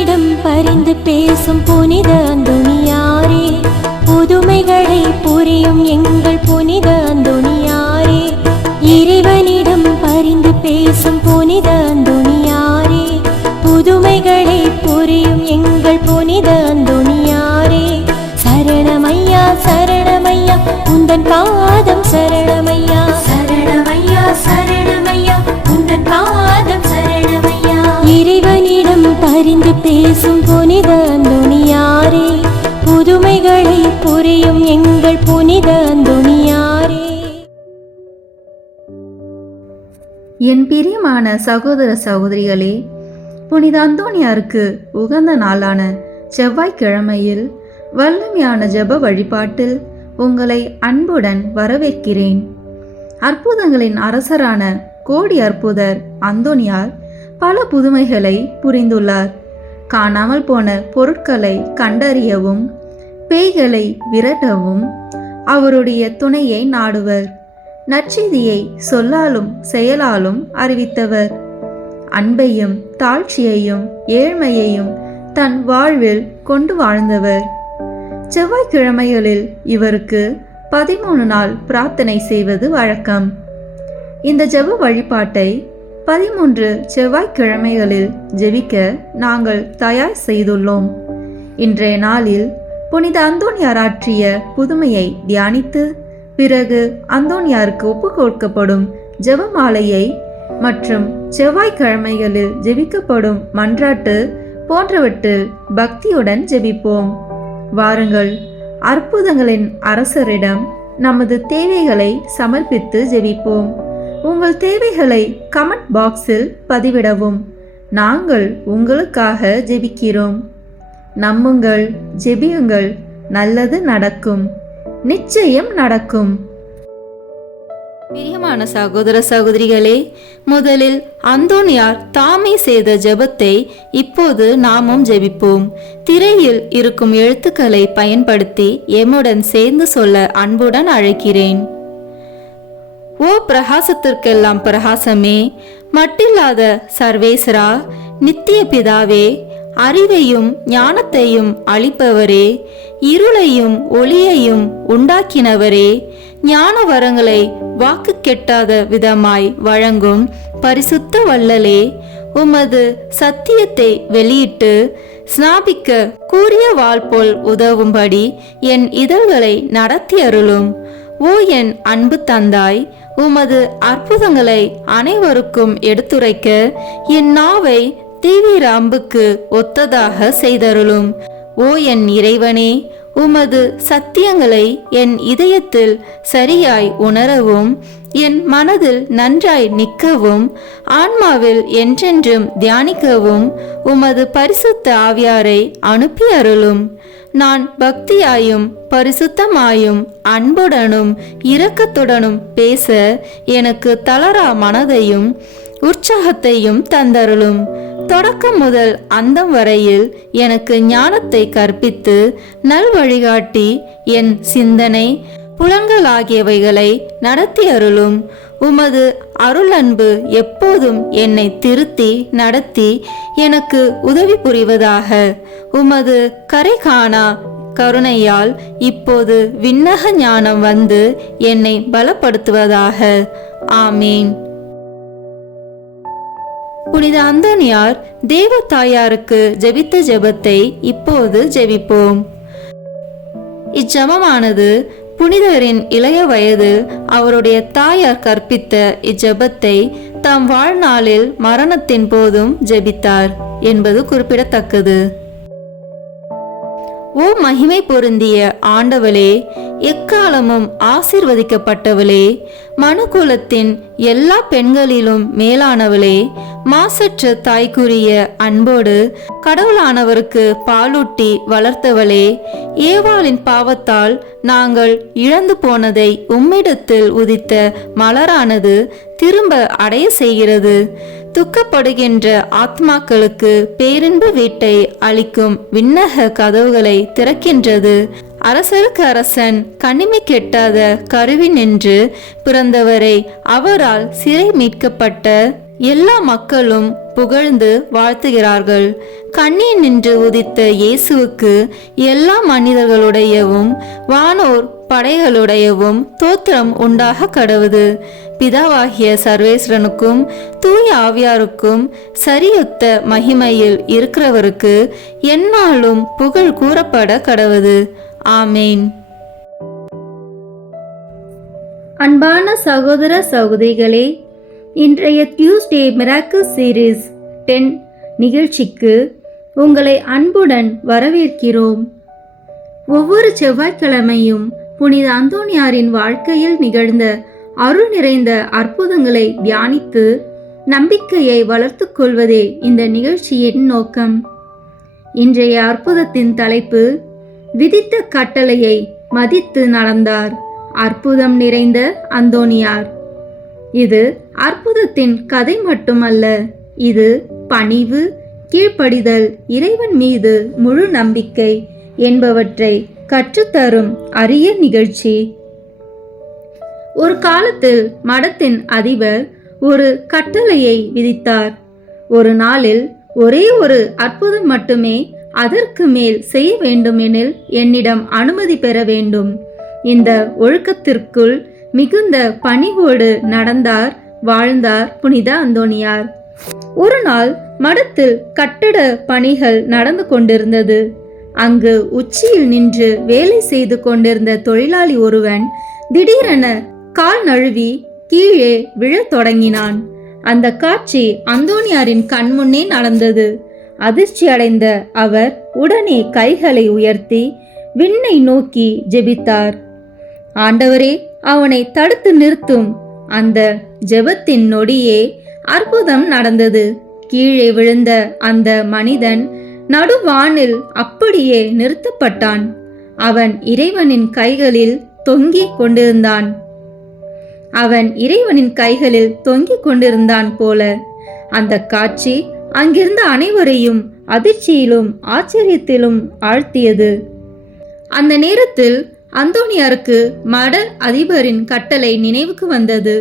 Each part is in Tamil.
இறைவனிடம் பரிந்து பேசும் புனித அந்தோணியாரே, புதுமைகளை புரியும் எங்கள் புனித அந்தோணியாரே. இறைவனிடம் பரிந்து பேசும் புனித அந்தோணியாரே, புதுமைகளை புரியும் எங்கள் புனித அந்தோணியாரே. சரணமையா சரணமையா உந்தன் பாதம் சரணமையா, சரணமையா சரணமையா உந்தன் பாதம் சரணமையா. இறைவனிடம் பரிந்து பேசும் புனித அந்தோணியாரே, புதுமைகளை புரியும் எங்கள் புனித அந்தோணியாரே. என் பிரியமான சகோதர சகோதரிகளே, புனித அந்தோணியாருக்கு உகந்த நாளான செவ்வாய்க்கிழமையில் வல்லமையான ஜெப வழிபாட்டில் உங்களை அன்புடன் வரவேற்கிறேன். அற்புதங்களின் அரசரான கோடி அற்புதர் அந்தோணியார் பல புதுமைகளை புரிந்துள்ளார். காணாமல் போன பொருட்களை கண்டறியவும் பேய்களை விரட்டவும் அவருடைய துணையை நாடுவர். நற்செய்தியை சொல்லாலும் செயலாலும் அறிவித்தவர். அன்பையும் தாழ்ச்சியையும் ஏழ்மையையும் தன் வாழ்வில் கொண்டு வாழ்ந்தவர். செவ்வாய்க்கிழமைகளில் இவருக்கு 13 நாள் பிரார்த்தனை செய்வது வழக்கம். இந்த ஜெப வழிபாட்டை 13 செவ்வாய்க்கிழமைகளில் ஜெபிக்க நாங்கள் தயார் செய்துள்ளோம். இன்றைய நாளில் புனித அந்தோணியார் ஆற்றிய புதுமையை தியானித்து பிறகு அந்தோணியாருக்கு ஒப்பு கொடுக்கப்படும் ஜெபமாலையை மற்றும் செவ்வாய்க்கிழமைகளில் ஜெபிக்கப்படும் மன்றாட்டு போன்றவற்றில் பக்தியுடன் ஜெபிப்போம். வாருங்கள், அற்புதங்களின் அரசரிடம் நமது தேவைகளை சமர்ப்பித்து ஜெபிப்போம். உங்கள் தேவைகளை கமெண்ட் பாக்ஸில் பதிவிடவும். நாங்கள் உங்களுக்காக ஜெபிக்கிறோம். நம்புங்கள், ஜெபியுங்கள், நல்லது நடக்கும், நிச்சயம் நடக்கும். பிரியமான சகோதர சகோதரிகளே, முதலில் அந்தோணியார் தாமே செய்த ஜெபத்தை இப்போது நாமும் ஜெபிப்போம். திரையில் இருக்கும் எழுத்துக்களை பயன்படுத்தி எம்முடன் சேர்ந்து சொல்ல அன்புடன் அழைக்கிறேன். ஓ பிரகாசத்திற்கெல்லாம் பிரகாசமே, மட்டில்லாத சர்வேஸ்வரா, நித்திய பிதாவே, அறிவையும் ஞானத்தையும் அளிப்பவரே, இருளையும் ஒளியையும் உண்டாக்கினவரே, ஞான வரங்களை வாக்கு கெட்டாத விதமாய் வழங்கும் பரிசுத்த வள்ளலே, உமது சத்தியத்தை வெளியிட்டு ஸ்நாபிக்க கூறிய வாள் போல் உதவும்படி என் இதழ்களை நடத்தி அருளும். ஓ என் அன்பு தந்தாய், உமது அற்புதங்களை அனைவருக்கும் எடுத்துரைக்க என் நாவை தீவிர அம்புக்கு ஒத்ததாக செய்தருளும். ஓ என் இறைவனே, உமது சத்தியங்களை என் இதயத்தில் சரியாய் உணரவும் என் மனதில் நன்றாய் நிற்கவும் ஆன்மாவில் என்றென்றும் தியானிக்கவும் உமது பரிசுத்த ஆவியாரை அனுப்பி அருளும். நான் பக்தியாயும் பரிசுத்தமாயும் அன்புடனும் இரக்கத்துடனும் பேச எனக்கு தளரா மனதையும் உற்சாகத்தையும் தந்தருளும். தொடக்கம் முதல் அந்தம் வரையில் எனக்கு ஞானத்தை கற்பித்து நல் வழிகாட்டி என் சிந்தனை புலன்கள் ஆகியவைகளை நடத்தி அருளும். உமது அருள் அன்பு எப்போதும் என்னை திருத்தி நடத்தி எனக்கு உதவி புரிவதாக. உமது கரை காணா கருணையால் இப்போது விண்ணக ஞானம் வந்து என்னை பலப்படுத்துவதாக. ஆமீன். புனித அந்தோணியார் தேவ தாயாருக்கு ஜெபித்த ஜெபத்தை இப்போது ஜெபிப்போம். இச்செபமானது புனிதரின் இளைய வயது அவருடைய தாயார் கற்பித்த இச்செபத்தை தம் வாழ்நாளில் மரணத்தின் போதும் ஜெபித்தார் என்பது குறிப்பிடத்தக்கது. ஓ மகிமை பொருந்திய ஆண்டவளே, எக்காலமும் ஆசீர்வதிக்கப்பட்டவளே, மனுக்குலத்தின் எல்லா பெண்களிலும் மேலானவளே, மாசற்ற தாய்க்குரிய அன்போடு கடவுளானவருக்கு பாலூட்டி வளர்த்தவளே, ஏவாளின் பாவத்தால் நாங்கள் இழந்து போனதை உம்மிடத்தில் உதித்த மலரானது திரும்ப அடைய செய்கிறது. துக்கப்படுகின்ற ஆத்மாக்களுக்கு பேரின்ப வீட்டை அளிக்கும் விண்ணக கதவுகளை திறக்கின்றது. அரசருக்கு அரசன் கனிமை கெட்டாத கருவி நின்று பிறந்தவரை அவரால் சிறை மீட்கப்பட்ட எல்லா மக்களும் புகழ்ந்து வாழ்த்துகிறார்கள். கண்ணில் நின்று உதித்த இயேசுவுக்கு எல்லா மனிதர்களுடையவும் வானோர் படைகளுடையவும் தோத்திரம் உண்டாக கடவுது. பிதாவாகிய சர்வேஸ்வரனுக்கும் தூய ஆவியாருக்கும் சரியுத்த மகிமையில் இருக்கிறவருக்கு எந்நாளும் புகழ் கூறப்பட கடவுது. ஆமேன். அன்பான சகோதர சகோதரிகளே, இன்றைய டியூஸ்டே மிராக்கிள் சீரீஸ் 10 நிகழ்ச்சிக்கு உங்களை அன்புடன் வரவேற்கிறோம். ஒவ்வொரு செவ்வாய்க்கிழமையும் புனித அந்தோனியாரின் வாழ்க்கையில் நிகழ்ந்த அருள் நிறைந்த அற்புதங்களை தியானித்து நம்பிக்கையை வளர்த்து கொள்வதே இந்த நிகழ்ச்சியின் நோக்கம். இன்றைய அற்புதத்தின் தலைப்பு, விதித்த கட்டளையை மதித்து நடந்தார், அற்புதம் நிறைந்த அந்தோனியார். இது அற்புதத்தின் கதை மட்டுமல்ல, இது பணிவு, கீழ்ப்படிதல், இறைவன் மீது முழு நம்பிக்கை என்பவற்றை கற்றுத்தரும் அரிய நிகழ்ச்சி. ஒரு காலத்தில் மடத்தின் அதிபர் ஒரு கட்டளையை விதித்தார். ஒரு நாளில் ஒரே ஒரு அற்புதம் மட்டுமே அதற்கு மேல் செய்ய வேண்டுமெனில் என்னிடம் அனுமதி பெற வேண்டும். இந்த ஒழுக்கத்திற்குள் மிகுந்த பணிவோடு நடந்தார், வாழ்ந்தார் புனித அந்தோனியார். ஒரு நாள் மடத்தில் கட்டட பணிகள் நடந்து கொண்டிருந்தது. அங்கு உச்சியில் நின்று வேலை செய்து கொண்டிருந்த தொழிலாளி ஒருவன் திடீரென கால் நழுவி கீழே விழத் தொடங்கினான். அந்த காட்சி அந்தோனியாரின் கண்முன்னே நடந்தது. அதிர்ச்சி அடைந்த அவர் உடனே கைகளை உயர்த்தி விண்ணை நோக்கி ஜெபித்தார். ஆண்டவரே, அவனை தடுத்து நிறுத்தும். அந்த ஜெபத்தின் நொடியே அற்புதம் நடந்தது. கீழே விழுந்த அந்த மனிதன் நடுவானில் அப்படியே நிறுத்தப்பட்டான். அவன் இறைவனின் கைகளில் தொங்கிக் கொண்டிருந்தான். போல அந்த காட்சி அங்கிருந்த அனைவரையும் அதிர்ச்சியிலும் ஆச்சரியத்திலும் ஆழ்த்தியது. அந்த நேரத்தில் அந்தோனியாருக்கு மட அதிபரின் கட்டளை நினைவுக்கு வந்தது.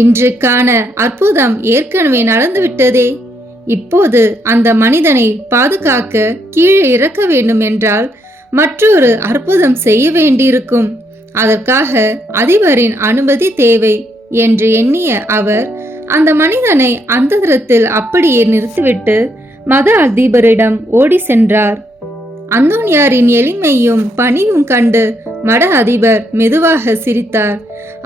இன்றுக்கான அற்புதம் ஏற்கனவே நடந்துவிட்டதே. இப்போது அந்த மனிதனை பாதுகாக்க கீழே இறக்க வேண்டும் என்றால் மற்றொரு அற்புதம் செய்ய வேண்டியிருக்கும். அதற்காக அதிபரின் அனுமதி தேவை என்று எண்ணிய அவர் அந்த மனிதனை அந்தரத்தில் அப்படியே நிறுத்திவிட்டு மத அதிபரிடம் ஓடி சென்றார். அந்தோனியாரின் எளிமையும் பணிவும் கண்டு மட அதிபர் மெதுவாக சிரித்தார்.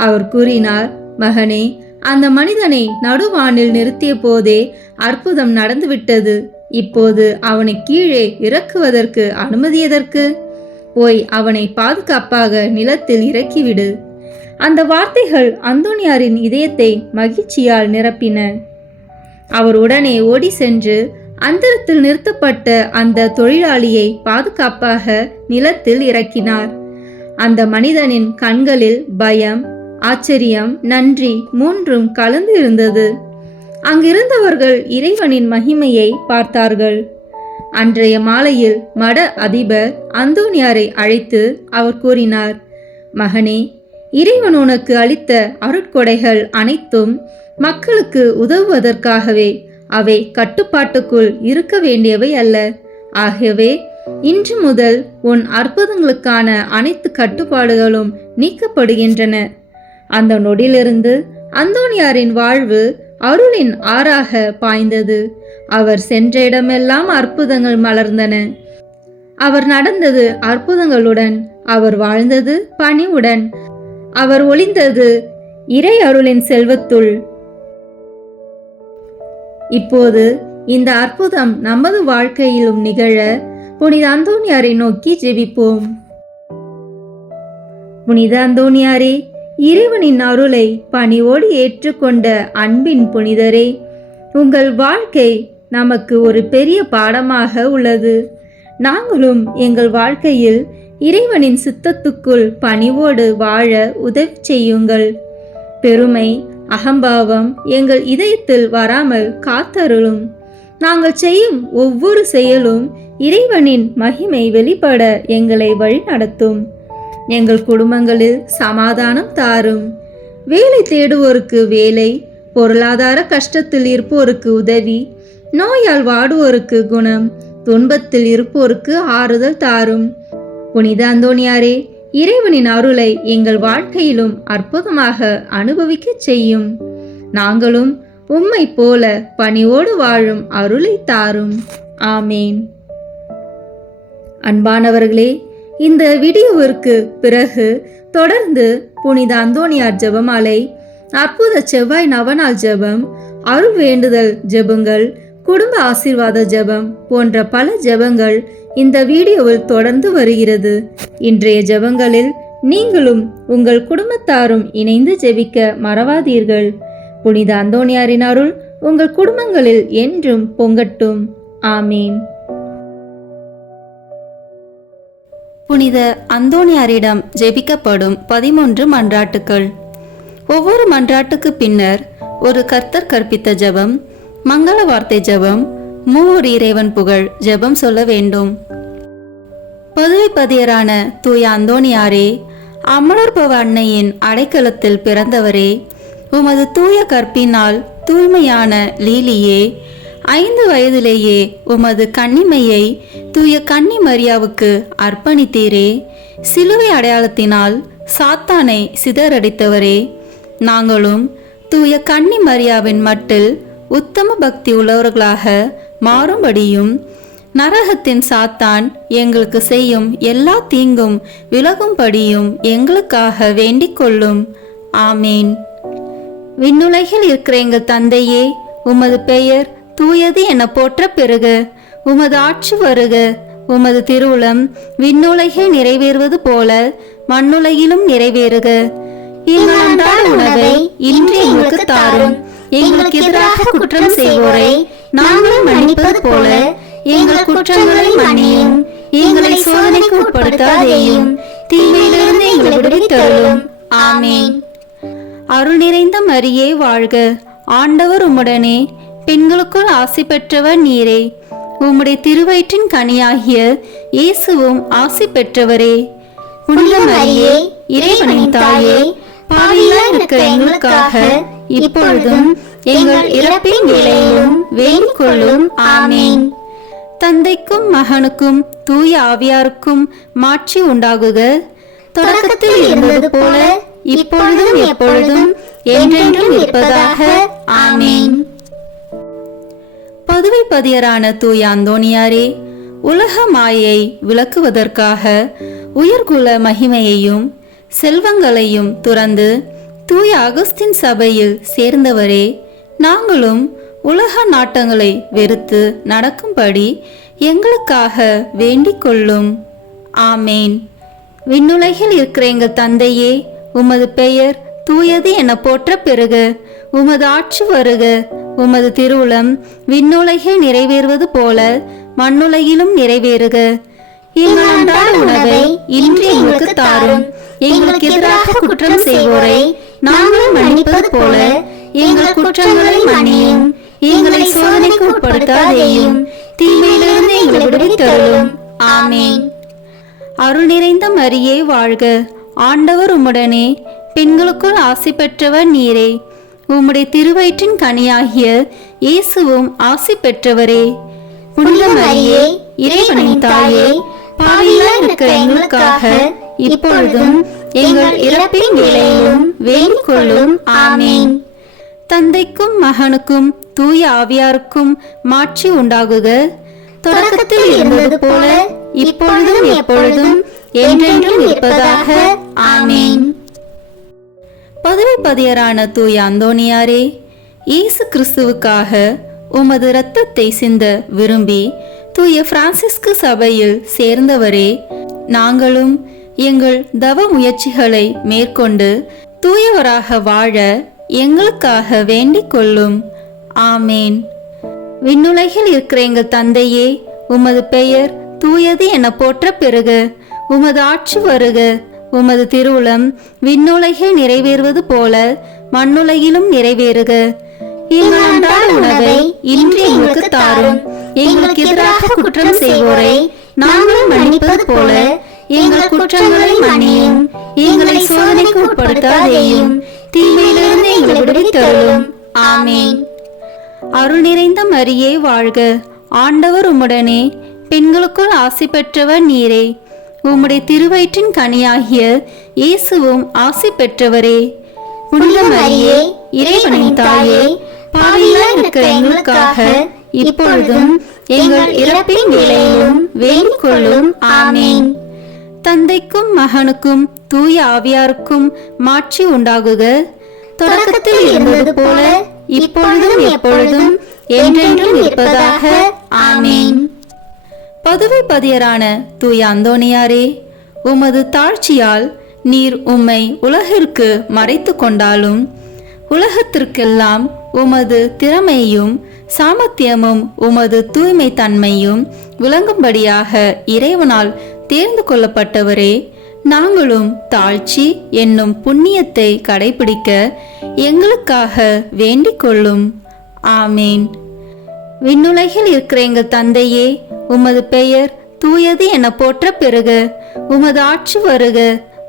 அவர் கூறினார், மகனே, அந்த மனிதனை நடுவானில் நிறுத்திய போதே அற்புதம் நடந்துவிட்டது. இப்போது அவனை கீழே இறக்குவதற்கு அனுமதி எதற்கு? போய் அவனை பாதுகாப்பாக நிலத்தில் இறக்கிவிடு. அந்த வார்த்தைகள் அந்தோனியாரின் இதயத்தை மகிழ்ச்சியால் நிரப்பின. அவர் உடனே ஓடி சென்று அந்தரத்தில் நிறுத்தப்பட்ட அந்த தொழிலாளியை பாதுகாப்பாக நிலத்தில் இறக்கினார். அந்த மனிதனின் கண்களில் பயம், ஆச்சரியம், நன்றி மூன்றும் கலந்து இருந்தது. அங்கிருந்தவர்கள் இறைவனின் மகிமையை பார்த்தார்கள். அன்றைய மாலையில் மட அதிபர் அந்தோனியாரை அழைத்து அவர் கூறினார், மகனே, இறைவன் உனக்கு அளித்த அருட்கொடைகள் அனைத்தும் மக்களுக்கு உதவுவதற்காகவே. அவை கட்டுப்பாட்டுக்குள் இருக்க வேண்டியவை அல்ல. ஆகவே இன்று முதல் உன் அற்புதங்களுக்கான அனைத்து கட்டுப்பாடுகளும் நீக்கப்படுகின்றன. அந்த நொடியிலிருந்து அந்தோனியாரின் வாழ்வு அருளின் ஆறாக பாய்ந்தது. அவர் சென்ற இடமெல்லாம் அற்புதங்கள் மலர்ந்தன. அவர் நடந்தது அற்புதங்களுடன், அவர் வாழ்ந்தது பணிவுடன், அவர் ஒளிந்தது இறை அருளின் செல்வத்துள். இப்போது இந்த அற்புதம் நமது வாழ்க்கையிலும் நிகழ புனித அந்தோனியாரை நோக்கி ஜெபிப்போம். புனித அந்தோனியாரே, இறைவனின் அருளை பணிவோடு ஏற்றுக்கொண்ட அன்பின் புனிதரே, உங்கள் வாழ்க்கை நமக்கு ஒரு பெரிய பாடமாக உள்ளது. நாங்களும் எங்கள் வாழ்க்கையில் இறைவனின் சித்தத்துக்குள் பணிவோடு வாழ உதவி செய்யுங்கள். பெருமை, அகம்பாவம் எங்கள் இதயத்தில் வராமல் காத்தருளும். நாங்கள் செய்யும் ஒவ்வொரு செயலும் இறைவனின் மகிமை வெளிப்பட எங்களை வழிநடத்தும். எங்கள் குடும்பங்களில் சமாதானம் தாரும். வேலை தேடுவோருக்கு வேலை, பொருளாதார கஷ்டத்தில் இருப்போருக்கு உதவி, நோயால் வாடுவோருக்கு குணம், துன்பத்தில் இருப்போருக்கு ஆறுதல் தாரும். புனித அந்தோணியாரே, இறைவனின் அருளை எங்கள் வாழ்க்கையிலும் அற்புதமாக அனுபவிக்கச் செய்யும். நாங்களும் உம்மை போல பணிவோடு வாழும் அருளை தாரும். ஆமேன். அன்பானவர்களே, இந்த வீடியோவிற்கு பிறகு தொடர்ந்து புனித அந்தோணியார் ஜெபமாலை, அற்புத செவ்வாய் நவநாள் ஜெபம், அருள் வேண்டுதல் ஜெபங்கள், குடும்ப ஆசீர்வாத ஜெபம் போன்ற பல ஜெபங்கள் இந்த வீடியோவில் தொடர்ந்து வருகிறது. இன்றைய ஜெபங்களில் நீங்களும் உங்கள் குடும்பத்தாரும் இணைந்து ஜெபிக்க மறவாதீர்கள். புனித அந்தோணியாரின் அருள் உங்கள் குடும்பங்களில் என்றும் பொங்கட்டும். ஆமீன். புனித அந்தோணியாரிடம் ஜெபிக்கப்படும் 13 மன்றாட்டுக்கள். ஒவ்வொரு மன்றாட்டுக்கு பின்னர் ஒரு கர்த்தர் கற்பித்த ஜெபம், மங்கள வார்த்தை ஜெபம், மூவர் இறைவன் புகழ் ஜெபம் சொல்ல வேண்டும். பதுவை பதியரான தூய அந்தோணியாரே, அமலர்பவ அன்னையின் அடைக்கலத்தில் பிறந்தவரே, உமது தூய கற்பினால் தூய்மையான லீலியே, 5 வயதிலேயே உமது கன்னிமையை தூய கன்னி மரியாவுக்கு அர்ப்பணித்தீரே. சிலுவை அடையாளத்தினால் சாத்தானை சிதறடித்தவரே, நாங்களும் தூய கன்னி மரியாவின் மட்டில் உத்தம பக்தி உள்ளவர்களாக மாறும்படியும் நரகத்தின் சாத்தான் எங்களுக்கு செய்யும் எல்லா தீங்கும் விலகும்படியும் எங்களுக்காக வேண்டிக் கொள்ளும். ஆமேன். விண்ணுலகில் இருக்கிற எங்கள் தந்தையே, உமது பெயர் தூயது என போற்ற பெறுக. உமது ஆட்சி வருக. உமது திருவுளம் விண்ணுலகில் நிறைவேறுவது போல மண்ணுலகிலும் நிறைவேறுக. எங்கள் அன்றாட உணவை இன்று எங்களுக்கு தாரும். எங்களுக்கு எதிராக குற்றம் செய்வோரை நாங்கள் மன்னிப்பது போல எங்கள் குற்றங்களை மன்னியும். எங்களை சோதனைக்கு உட்படுத்தாதேயும், தீமையிலிருந்து எங்களை விடுவித்தருளும். ஆமேன். அருள் நிறைந்த மரியே வாழ்க. ஆண்டவர் உம்முடனே, பெண்களுக்குள் ஆசி பெற்றவர் நீரே. உம்முடைய திருவயிற்றின் கனியாகிய இயேசுவும் ஆசி பெற்றவரே. புனித மரியே, இறைவனின் தாயே, பாவிகளாய் இருக்கிற எங்களுக்காக இப்பொழுதும் எங்கள் இறப்பின் வேளையிலும் வேண்டிக் கொள்ளும். ஆமேன். தந்தைக்கும் மகனுக்கும் தூய ஆவியாருக்கும் மாட்சி உண்டாகுக. தொடக்கத்தில் இருந்தது போல இப்பொழுதும் எப்பொழுதும் என்றென்றும் இருப்பதாக. ஆமேன். பதுவை பதியரான தூய அந்தோணியாரே, உலக மாயை விளக்குவதற்காக உயர்குல மகிமையையும் செல்வங்களையும் துறந்து தூய அகஸ்தின் சபையில் சேர்ந்தவரே, நாங்களும் உலக நாட்டங்களை வெறுத்து நடக்கும்படி எங்களுக்காக வேண்டிக் கொள்ளும். ஆமேன். விண்ணுலகில் இருக்கிற எங்கள் தந்தையே, உமது பெயர் தூயது என போற்ற பெறுக. உமது ஆட்சி வருக. உமது திருவுளம் விண்ணுலகில் நிறைவேறுவது போல மண்ணுலகிலும் நிறைவேறுக. எங்கள் அன்றாட உணவை இன்று எங்களுக்கு தாரும். எங்களுக்கு எதிராக குற்றம் செய்வோரை நாங்கள் மன்னிப்பது போல எங்கள் குற்றங்களை மன்னியும். எங்களை சோதனைக்கு உட்படுத்தாதேயும், தீமையிலிருந்து எங்களை விடுவித்தருளும். ஆமேன். அருள் நிறைந்த மரியே வாழ்க. ஆண்டவர் உம்முடனே, பெண்களுக்குள் ஆசி பெற்றவர் நீரே. உம்முடைய திருவயிற்றின் கனியாகிய இயேசுவும் ஆசி பெற்றவரே. புனித மரியே, இறைவனின் தாயே, பாவிகளாய் இருக்கிற எங்களுக்காக இப்பொழுதும் எங்கள் இறப்பின் வேளையிலும் வேண்டிக் கொள்ளும். ஆமேன். தந்தைக்கும் மகனுக்கும் தூய ஆவியாருக்கும் மாட்சி உண்டாகுக. தொடக்கத்தில் இருந்தது போல இப்பொழுதும் எப்பொழுதும் என்றென்றும் இருப்பதாக. ஆமேன். பதுவை பதியரான தூய அந்தோணியாரே, இயேசு கிறிஸ்துவுக்காக உமது இரத்தத்தை சிந்த விரும்பி தூய பிரான்சிஸ்கு சபையில் சேர்ந்தவரே, நாங்களும் எங்கள் தவ முயற்சிகளை மேற்கொண்டு தூயவராக வாழ எங்களுக்காக வேண்டிக் கொள்ளும். ஆமேன். விண்ணுலகில் இருக்கிற எங்கள் தந்தையே, உமது பெயர் தூயது என போற்ற பெறுக. உமது ஆட்சி வருக. உமது திருவுளம் விண்ணுலகில் நிறைவேறுவது போல மண்ணுலகிலும் நிறைவேறுக. எங்கள் அன்றாட உணவை இன்று எங்களுக்கு தாரும். எங்களுக்கு எதிராக குற்றம் செய்வோரை நாங்கள் மன்னிப்பது போல எங்கள் குற்றங்களை மன்னியும். எங்களை சோதனைக்கு உட்படுத்தாதேயும், தீமையிலிருந்து எங்களை விடுவித்தருளும். ஆமேன். அருள் நிறைந்த மரியே வாழ்க, ஆண்டவர் உம்முடனே, பெண்களுக்குள் ஆசி பெற்றவர் நீரே. உம்முடைய திருவயிற்றின் கனியாகிய இயேசுவும் ஆசி பெற்றவரே. புனித மரியே, இறைவனின் தாயே, பாவிகளாய் இருக்கிற எங்களுக்காக இப்பொழுதும் எங்கள் இறப்பின் வேளையிலும் வேண்டிக் கொள்ளும். ஆமேன். தந்தைக்கும் மகனுக்கும் தூய ஆவியாருக்கும் மாட்சி உண்டாகுக, தொடக்கத்தில் இருந்தது போல இப்பொழுதும் எப்பொழுதும் என்றென்றும் இருப்பதாக. ஆமேன். பதுவை பதியரான தூய அந்தோணியாரே, உமது தாழ்ச்சியால் நீர் உம்மை உலகிற்கு மறைத்து கொண்டாலும் உலகத்திற்கெல்லாம் உமது திறமையும் சாமர்த்தியமும் உமது தூய்மை தன்மையும் விளங்கும்படியாக இறைவனால் தேர்ந்து கொள்ளப்பட்டவரே, நாங்களும் தாழ்ச்சி என்னும் புண்ணியத்தை கடைபிடிக்க எங்களுக்காக வேண்டிக் கொள்ளும். ஆமேன். விண்ணுலகில் இருக்கிற எங்கள் தந்தையே, உமது பெயர் தூயது என போற்ற பெறுக. உமது ஆட்சி வருக.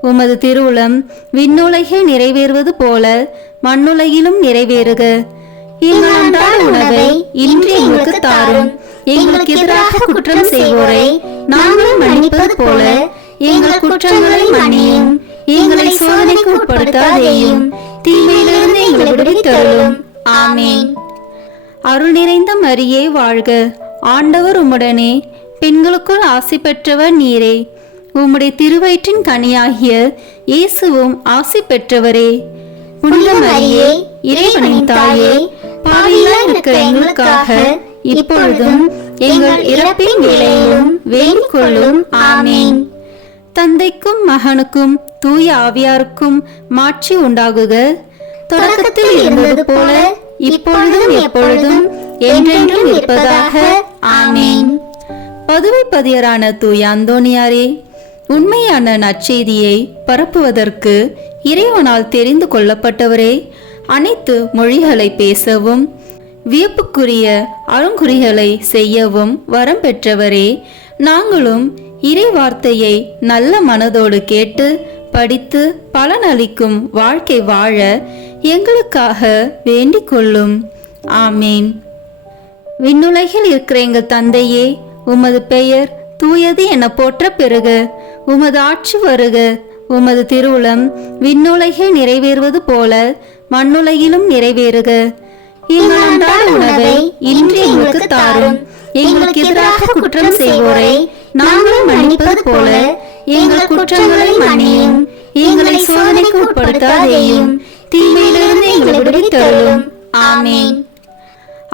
உமது திருவுளம் விண்ணுலகில் நிறைவேறுவது போல மண்ணுலகிலும் நிறைவேறுக. எங்கள் அன்றாட உணவை இன்று எங்களுக்கு தாரும். எங்களுக்கு எதிராக குற்றம் செய்வோரை நாங்கள் மன்னிப்பது போல எங்கள் குற்றங்களை மன்னியும். எங்களை சோதனைக்கு உட்படுத்தாதேயும், தீமையிலிருந்து எங்களை விடுவித்தருளும். ஆமேன். அருள் நிறைந்த மரியே வாழ்க, ஆண்டவர் உம்முடனே, பெண்களுக்குள் ஆசி பெற்றவர் நீரே. உம்முடைய திருவயிற்றின் கனியாகிய இயேசுவும் ஆசி பெற்றவரே. புனித மரியே, இறைவனின் தாயே, பாவிகளாய் இருக்கிற எங்களுக்காக இப்பொழுதும் எங்கள் இறப்பின் வேளையிலும் வேண்டிக் கொள்ளும். ஆமேன். தந்தைக்கும் மகனுக்கும் தூய ஆவியாருக்கும் மாட்சி உண்டாகுக, தொடக்கத்தில் இருந்தது போல இப்பொழுதும் எப்பொழுதும் என்றென்றும் இருப்பதாக. ஆமேன். பதுவை பதியரான தூய அந்தோணியாரே, உண்மையான நற்செய்தியை பரப்புவதற்கு இறைவனால் தெரிந்து கொள்ளப்பட்டவரே, அனைத்து மொழிகளை பேசவும் வியப்புக்குரிய அருங்குறிகளை செய்யவும் வரம் பெற்றவரே, நாங்களும் இறை வார்த்தையை நல்ல மனதோடு கேட்டு படித்து பலனளிக்கும் வாழ்க்கை வாழ எங்களுக்காக வேண்டிக் கொள்ளும். ஆமேன். விண்ணுலகில் இருக்கிற எங்கள் தந்தையே, உமது பெயர் தூயது என போற்ற பெறுக. உமது ஆட்சி வருக. உமது திருவுளம் விண்ணுலகில் நிறைவேறுவது போல மண்ணுலகிலும் நிறைவேறுக. எங்கள் அன்றாட உணவை இன்று எங்களுக்கு தாரும். எங்களுக்கு எதிராக குற்றம் செய்வோரை நாங்கள் மன்னிப்பது போல எங்கள் குற்றங்களை மன்னியும். எங்களை சோதனைக்கு உட்படுத்தாதேயும், தீமையிலிருந்து எங்களை விடுவித்தருளும். ஆமேன்.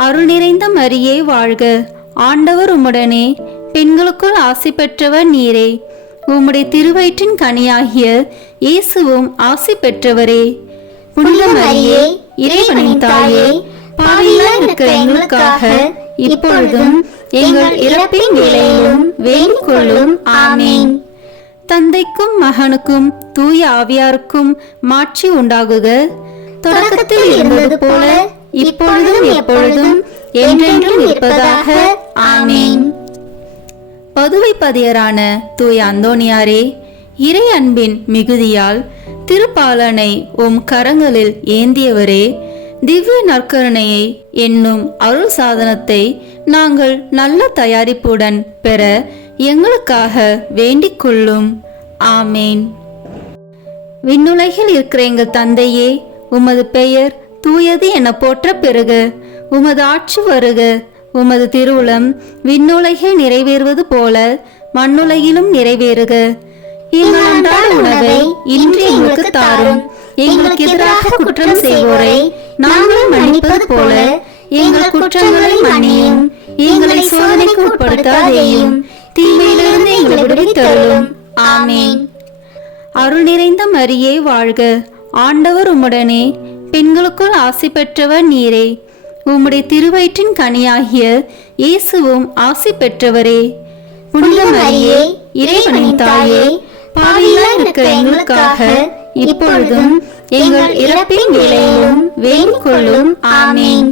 அருள் நிறைந்த மரியே வாழ்க, ஆண்டவர் உம்முடனே, பெண்களுக்குள் ஆசி பெற்றவர் நீரே. உம்முடைய திருவயிற்றின் கனியாகிய இயேசுவும் ஆசி பெற்றவரே. புனித மரியே, இறைவனின் தாயே, பாவிகளாய் இருக்கிற எங்களுக்காக இப்பொழுதும் எங்கள் இறப்பின் வேளையிலும் வேண்டிக் கொள்ளும். ஆமேன். தந்தைக்கும் மகனுக்கும் தூய ஆவியாருக்கும் மாட்சி உண்டாகுக, தொடக்கத்தில் இருந்தது போல இப்பொழுதும் எப்பொழுதும் என்றென்றும் இருப்பதாக. ஆமேன். பதுவை பதியரான தூய அந்தோணியாரே, இறை அன்பின் மிகுதியால் திருப்பாலனை உம் கரங்களில் ஏந்தியவரே, திவ்ய நற்கருணையை என்னும் அருள் சாதனத்தை நாங்கள் நல்ல தயாரிப்புடன் பெற எங்களுக்காக வேண்டிக் கொள்ளும். ஆமேன். விண்ணுலகில் இருக்கிற எங்கள் தந்தையே, உமது பெயர் தூயது என போற்ற பெறுக. உமது ஆட்சி வருக. உமது திருவுளம் விண்ணுலகில் நிறைவேறுவது போல மண்ணுலகிலும் நிறைவேறுக. எங்கள் அன்றாட உணவை இன்று எங்களுக்கு தாரும். எங்களுக்கு எதிராக குற்றம் செய்வோரை நாங்கள் மன்னிப்பது போல எங்கள் குற்றங்களை மன்னியும். எங்களை சோதனைக்கு உட்படுத்தாதேயும், தீமையிலிருந்து எங்களை விடுவித்தருளும். ஆமேன். அருள் நிறைந்த மரியே வாழ்க, ஆண்டவர் உம்முடனே, பெண்களுக்குள் ஆசி பெற்றவர் நீரே. உம்முடைய திருவயிற்றின் கனியாகிய இயேசுவும் ஆசி பெற்றவரே. புனித மரியே, இறைவனின் தாயே, பாவிகளாய் இருக்கிற எங்களுக்காக இப்பொழுதும் எங்கள் இறப்பின் வேளையிலும் வேண்டிக் கொள்ளும். ஆமேன்.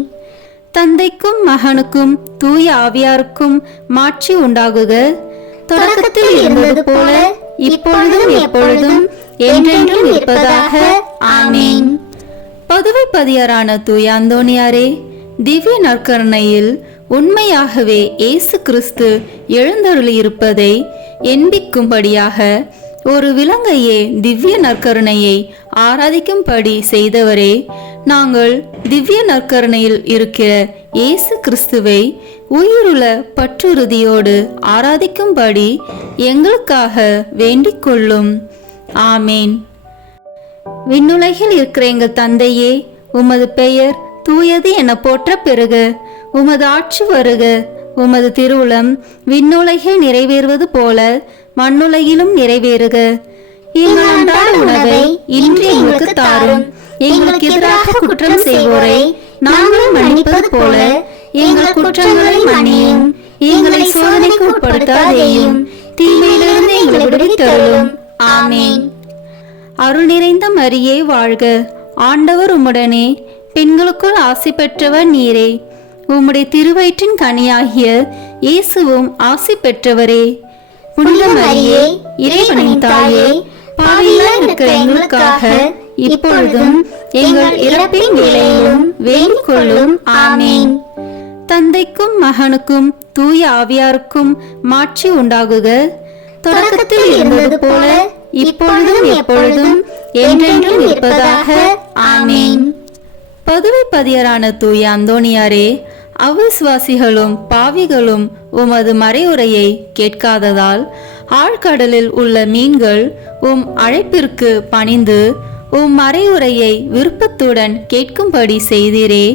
தந்தைக்கும் மகனுக்கும் தூய ஆவியாருக்கும் மாட்சி உண்டாகுக, தொடக்கத்தில் இருந்தது போல இப்பொழுதும் எப்பொழுதும் என்றென்றும் இருப்பதாக. ஆமேன். பதுவைப்பதியரான தூய அந்தோணியாரே, திவ்ய நற்கருணையில் உண்மையாகவே இயேசு கிறிஸ்து எழுந்தருளியிருப்பதை எண்பிக்கும்படியாக ஒரு விலங்கையே திவ்ய நற்கருணையை ஆராதிக்கும்படி செய்தவரே, நாங்கள் திவ்ய நற்கருணையில் இருக்கிற இயேசு கிறிஸ்துவை உயிருள்ள பற்றுறுதியோடு ஆராதிக்கும்படி எங்களுக்காக வேண்டிக் கொள்ளும். ஆமேன். விண்ணுலகில் இருக்கிற எங்கள் தந்தையே, உமது பெயர் தூயது என போற்ற பெறுக. உமது ஆட்சி வருக. உமது திருவுளம் விண்ணுலகில் நிறைவேறுவது போல மண்ணுலகிலும் நிறைவேறுக. எங்கள் அன்றாட உணவை இன்று எங்களுக்கு தாரும். எங்களுக்கு எதிராக குற்றம் செய்வோரை நாங்கள் மன்னிப்பது போல எங்கள் குற்றங்களை மன்னியும். எங்களை சோதனைக்கு உட்படுத்தாதேயும், தீமையிலிருந்து எங்களை விடுவித்தருளும். ஆமேன். அருள் நிறைந்த மரியே வாழ்க. ஆண்டவர் உம்முடனே, பெண்களுக்குள் ஆசி பெற்றவர் நீரே. உம்முடைய திருவயிற்றின் கனியாகிய இயேசுவும் ஆசி பெற்றவரே. புனித மரியே, இறைவனின் தாயே, பாவிகளாய் இருக்கிற எங்களுக்காக இப்பொழுதும் எங்கள் இறப்பின் வேளையிலும் வேண்டிக் கொள்ளும். ஆமேன். தந்தைக்கும் மகனுக்கும் தூய ஆவியாருக்கும் மாட்சி உண்டாகுக. தொடக்கத்தில் இருந்தது போல இப்பொழுதும் எப்பொழுதும் என்றென்றும் இருப்பதாக. ஆமேன். பதுவைப்பதியரான தூய அந்தோணியாரே, அவிசுவாசிகளும் பாவிகளும் உமது மறையுரையை கேட்காததால் ஆழ்கடலில் உள்ள மீன்கள் உம் அழைப்பிற்கு பணிந்து உம் மறையுரையை விருப்பத்துடன் கேட்கும்படி செய்தீரே.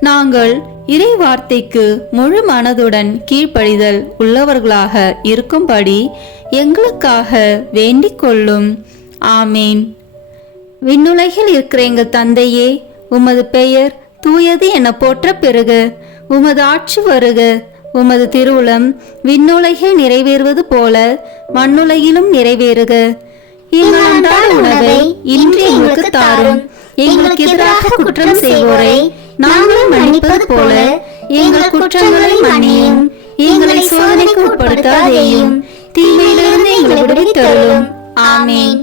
நாங்கள் இறை வார்த்தைக்கு முழு மனதுடன் கீழ்ப்படிதல் உள்ளவர்களாக இருக்கும்படி எங்களுக்காக வேண்டிக் கொள்ளும். ஆமேன். விண்ணுலகில் இருக்கிற எங்கள் தந்தையே, உமது பெயர் தூயது என போற்ற பெறுக. உமது ஆட்சி வருக. உமது திருவுளம் விண்ணுலகில் நிறைவேறுவது போல மண்ணுலகிலும் நிறைவேறுக. எங்கள் அன்றாட உணவை இன்று எங்களுக்கு தாரும். எங்களுக்கு எதிராக குற்றம் செய்வோரை நாங்கள் மன்னிப்பது போல எங்கள் குற்றங்களை மன்னியும். எங்களை சோதனைக்கு உட்படுத்தாதேயும், தீமையிலிருந்து எங்களை விடுவித்தருளும். ஆமேன்.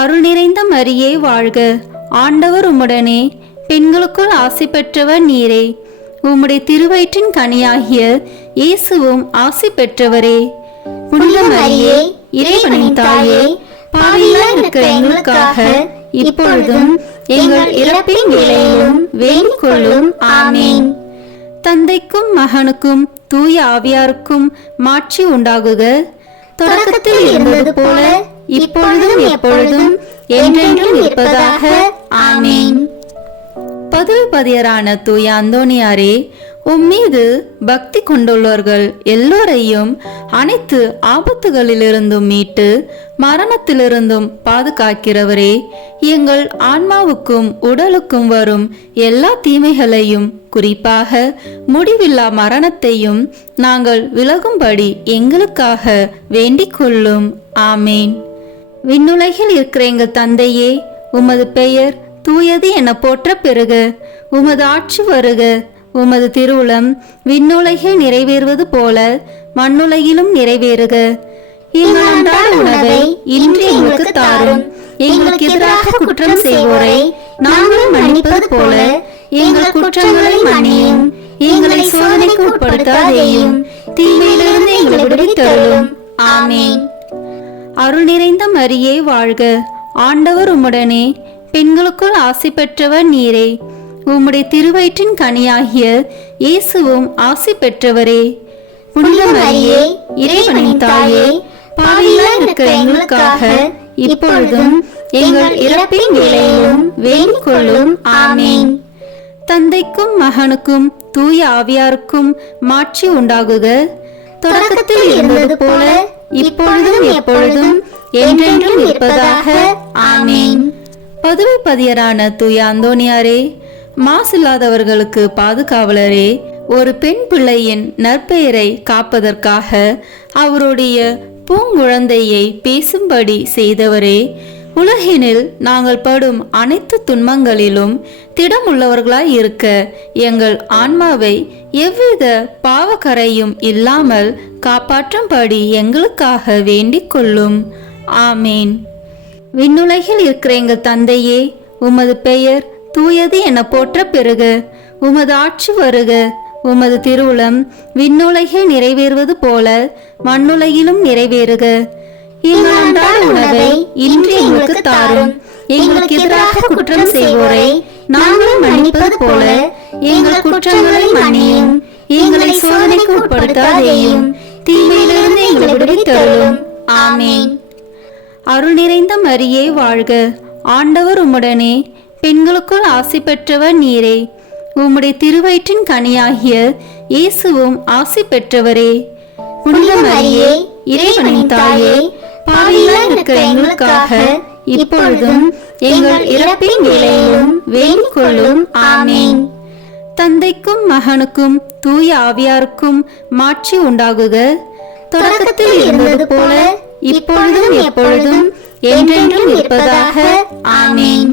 அருள் நிறைந்த மரியே வாழ்க. ஆண்டவர் உம்முடனே, பெண்களுக்குள் ஆசி பெற்றவர் நீரே. உம்முடைய திருவயிற்றின் கனியாகிய இயேசுவும் ஆசி பெற்றவரே. புனித மரியே, இறைவனின் தாயே, பாவிகளாய் இருக்கிற எங்களுக்காக இப்பொழுதும் எங்கள் இறப்பின் வேளையிலும் வேண்டிக் கொள்ளும். ஆமேன். தந்தைக்கும் மகனுக்கும் தூய ஆவியாருக்கும் மாட்சி உண்டாகுக. தொடக்கத்தில் இருந்தது போல இப்பொழுதும் எப்பொழுதும் என்றென்றும் இருப்பதாக. ஆமேன். பதுவைப்பதியரான தூய அந்தோணியாரே, உம்மீது பக்தி கொண்டுள்ளவர்கள் எல்லோரையும் அனைத்து ஆபத்துகளிலிருந்தும் மீட்டு மரணத்திலிருந்தும் பாதுகாக்கிறவரே, எங்கள் ஆன்மாவுக்கும் உடலுக்கும் வரும் எல்லா தீமைகளையும், குறிப்பாக முடிவில்லா மரணத்தையும் நாங்கள் விலகும்படி எங்களுக்காக வேண்டிக் கொள்ளும். ஆமேன். விண்ணுலகில் இருக்கிற எங்கள் தந்தையே, உமது பெயர் தூயது என போற்ற பெறுக. உமது ஆட்சி வருக. உமது திருவுளம் விண்ணுலகில் நிறைவேறுவது போல மண்ணுலகிலும் நிறைவேறுக. எங்கள் அன்றாட உணவை இன்று எங்களுக்கு தாரும். எங்களுக்கு எதிராக குற்றம் செய்வோரை நாங்கள் மன்னிப்பது போல எங்கள் குற்றங்களை மன்னியும். எங்களை சோதனைக்கு உட்படுத்தாதேயும், தீமையிலிருந்து எங்களை விடுவித்தருளும். ஆமேன். அருள் நிறைந்த மரியே வாழ்க. ஆண்டவர் உம்முடனே, பெண்களுக்குள் ஆசி பெற்றவர் நீரே. உம்முடைய திருவயிற்றின் கனியாகிய இயேசுவும் ஆசி பெற்றவரே. புனித மரியே, இறைவனின் தாயே, பாவிகளாய் இருக்கிற எங்களுக்காக இப்பொழுதும் எங்கள் இறப்பின் வேளையிலும் வேண்டிக் கொள்ளும். ஆமேன். தந்தைக்கும் மகனுக்கும் தூய ஆவியாருக்கும் மாட்சி உண்டாகுக. தொடக்கத்தில் இருந்தது போல இப்பொழுதும் எப்பொழுதும் என்றென்றும் இருப்பதாக. ஆமேன். பதுவைப்பதியரான தூய அந்தோணியாரே, மாசில்லாதவர்களுக்கு பாதுகாவலரே, ஒரு பெண் பிள்ளையின் நற்பெயரை காப்பதற்காக அவருடைய பூங்குழந்தையை பேசும்படி செய்தவரே, உலகினில் நாங்கள் படும் அனைத்து துன்பங்களிலும் திடமுள்ளவர்களாய் இருக்க எங்கள் ஆன்மாவை எவ்வித பாவக்கரையும் இல்லாமல் காப்பாற்றும்படி எங்களுக்காக வேண்டிக் கொள்ளும். ஆமேன். விண்ணுலகில் இருக்கிற எங்கள் தந்தையே, உமது பெயர் தூயது என போற்ற பெறுக. உமது ஆட்சி வருக. உமது திருவுளம் விண்ணுலகில் நிறைவேறுவது போல மண்ணுலகிலும் நிறைவேறுக. எங்கள் அன்றாட உணவை இன்று எங்களுக்கு தாரும். எங்களுக்கு எதிராக குற்றம் செய்வோரை நாங்கள் மன்னிப்பது போல எங்கள் குற்றங்களை மன்னியும். எங்களை சோதனைக்கு உட்படுத்தாதேயும், தீமையிலிருந்து எங்களை விடுவித்தருளும். ஆமென். அருள் நிறைந்த மரியே வாழ்க. ஆண்டவர் உம்முடனே, பெண்களுக்குள் ஆசி பெற்றவர் நீரே. உம்முடைய திருவயிற்றின் கனியாகிய இயேசுவும் ஆசி பெற்றவரே. புனித மரியே, இறைவனின் தாயே, பாவிகளாய் இருக்கிற எங்களுக்காக இப்பொழுதும் எங்கள் இறப்பின் வேளையிலும் வேண்டிக் கொள்ளும். ஆமென். தந்தைக்கும் மகனுக்கும் தூய ஆவியாருக்கும் மாட்சி உண்டாகுக. தொடக்கத்தில் இருந்தது போல இப்பொழுதும் எப்பொழுதும் என்றென்றும் இருப்பதாக. ஆமென்.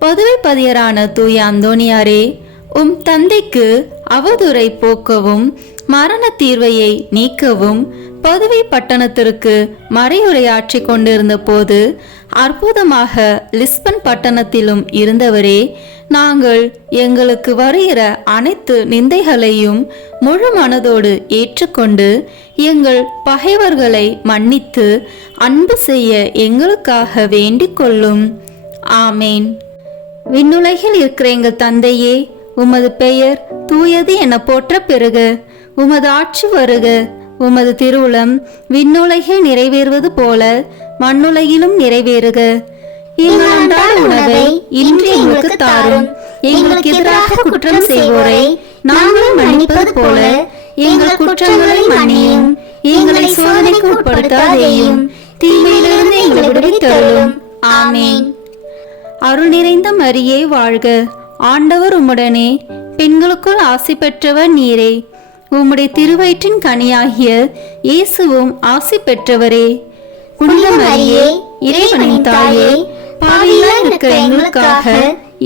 பதுவை பதியரான தூய அந்தோணியாரே, உம் தந்தைக்கு அவதூறை போக்கவும் மரண தீர்வையை நீக்கவும் பதுவை பட்டணத்திற்கு மறையுரையாற்றி கொண்டிருந்த போது அற்புதமாக லிஸ்பன் பட்டணத்திலும் இருந்தவரே, நாங்கள் எங்களுக்கு வருகிற அனைத்து நிந்தைகளையும் முழு மனதோடு ஏற்றுக்கொண்டு எங்கள் பகைவர்களை மன்னித்து அன்பு செய்ய எங்களுக்காக வேண்டிக் கொள்ளும். ஆமேன். விண்ணுலகில் இருக்கிற எங்கள் தந்தையே, உமது பெயர் தூயது என போற்ற பெறுக. உமது ஆட்சி வருக. உமது திருவுளம் விண்ணுலகில் நிறைவேறுவது போல மண்ணுலகிலும் நிறைவேறுக. எங்கள் அன்றாட உணவை இன்று எங்களுக்கு தாரும். எங்களுக்கு எதிராக குற்றம் செய்வோரை நாங்கள் மன்னிப்பது போல எங்கள் குற்றங்களை மன்னியும். எங்களை சோதனைக்கு உட்படுத்தாதேயும், தீமையிலிருந்து எங்களை விடுவித்தருளும். ஆமென். அருள் நிறைந்த மரியே வாழ்க. ஆண்டவர் உம்முடனே, பெண்களுக்குள் ஆசி பெற்றவர் நீரே. உம்முடைய திருவயிற்றின் கனியாகிய இயேசுவும் ஆசி பெற்றவரே. புனித மரியே, இறைவனின் தாயே, பாவிகளாய் இருக்கிற எங்களுக்காக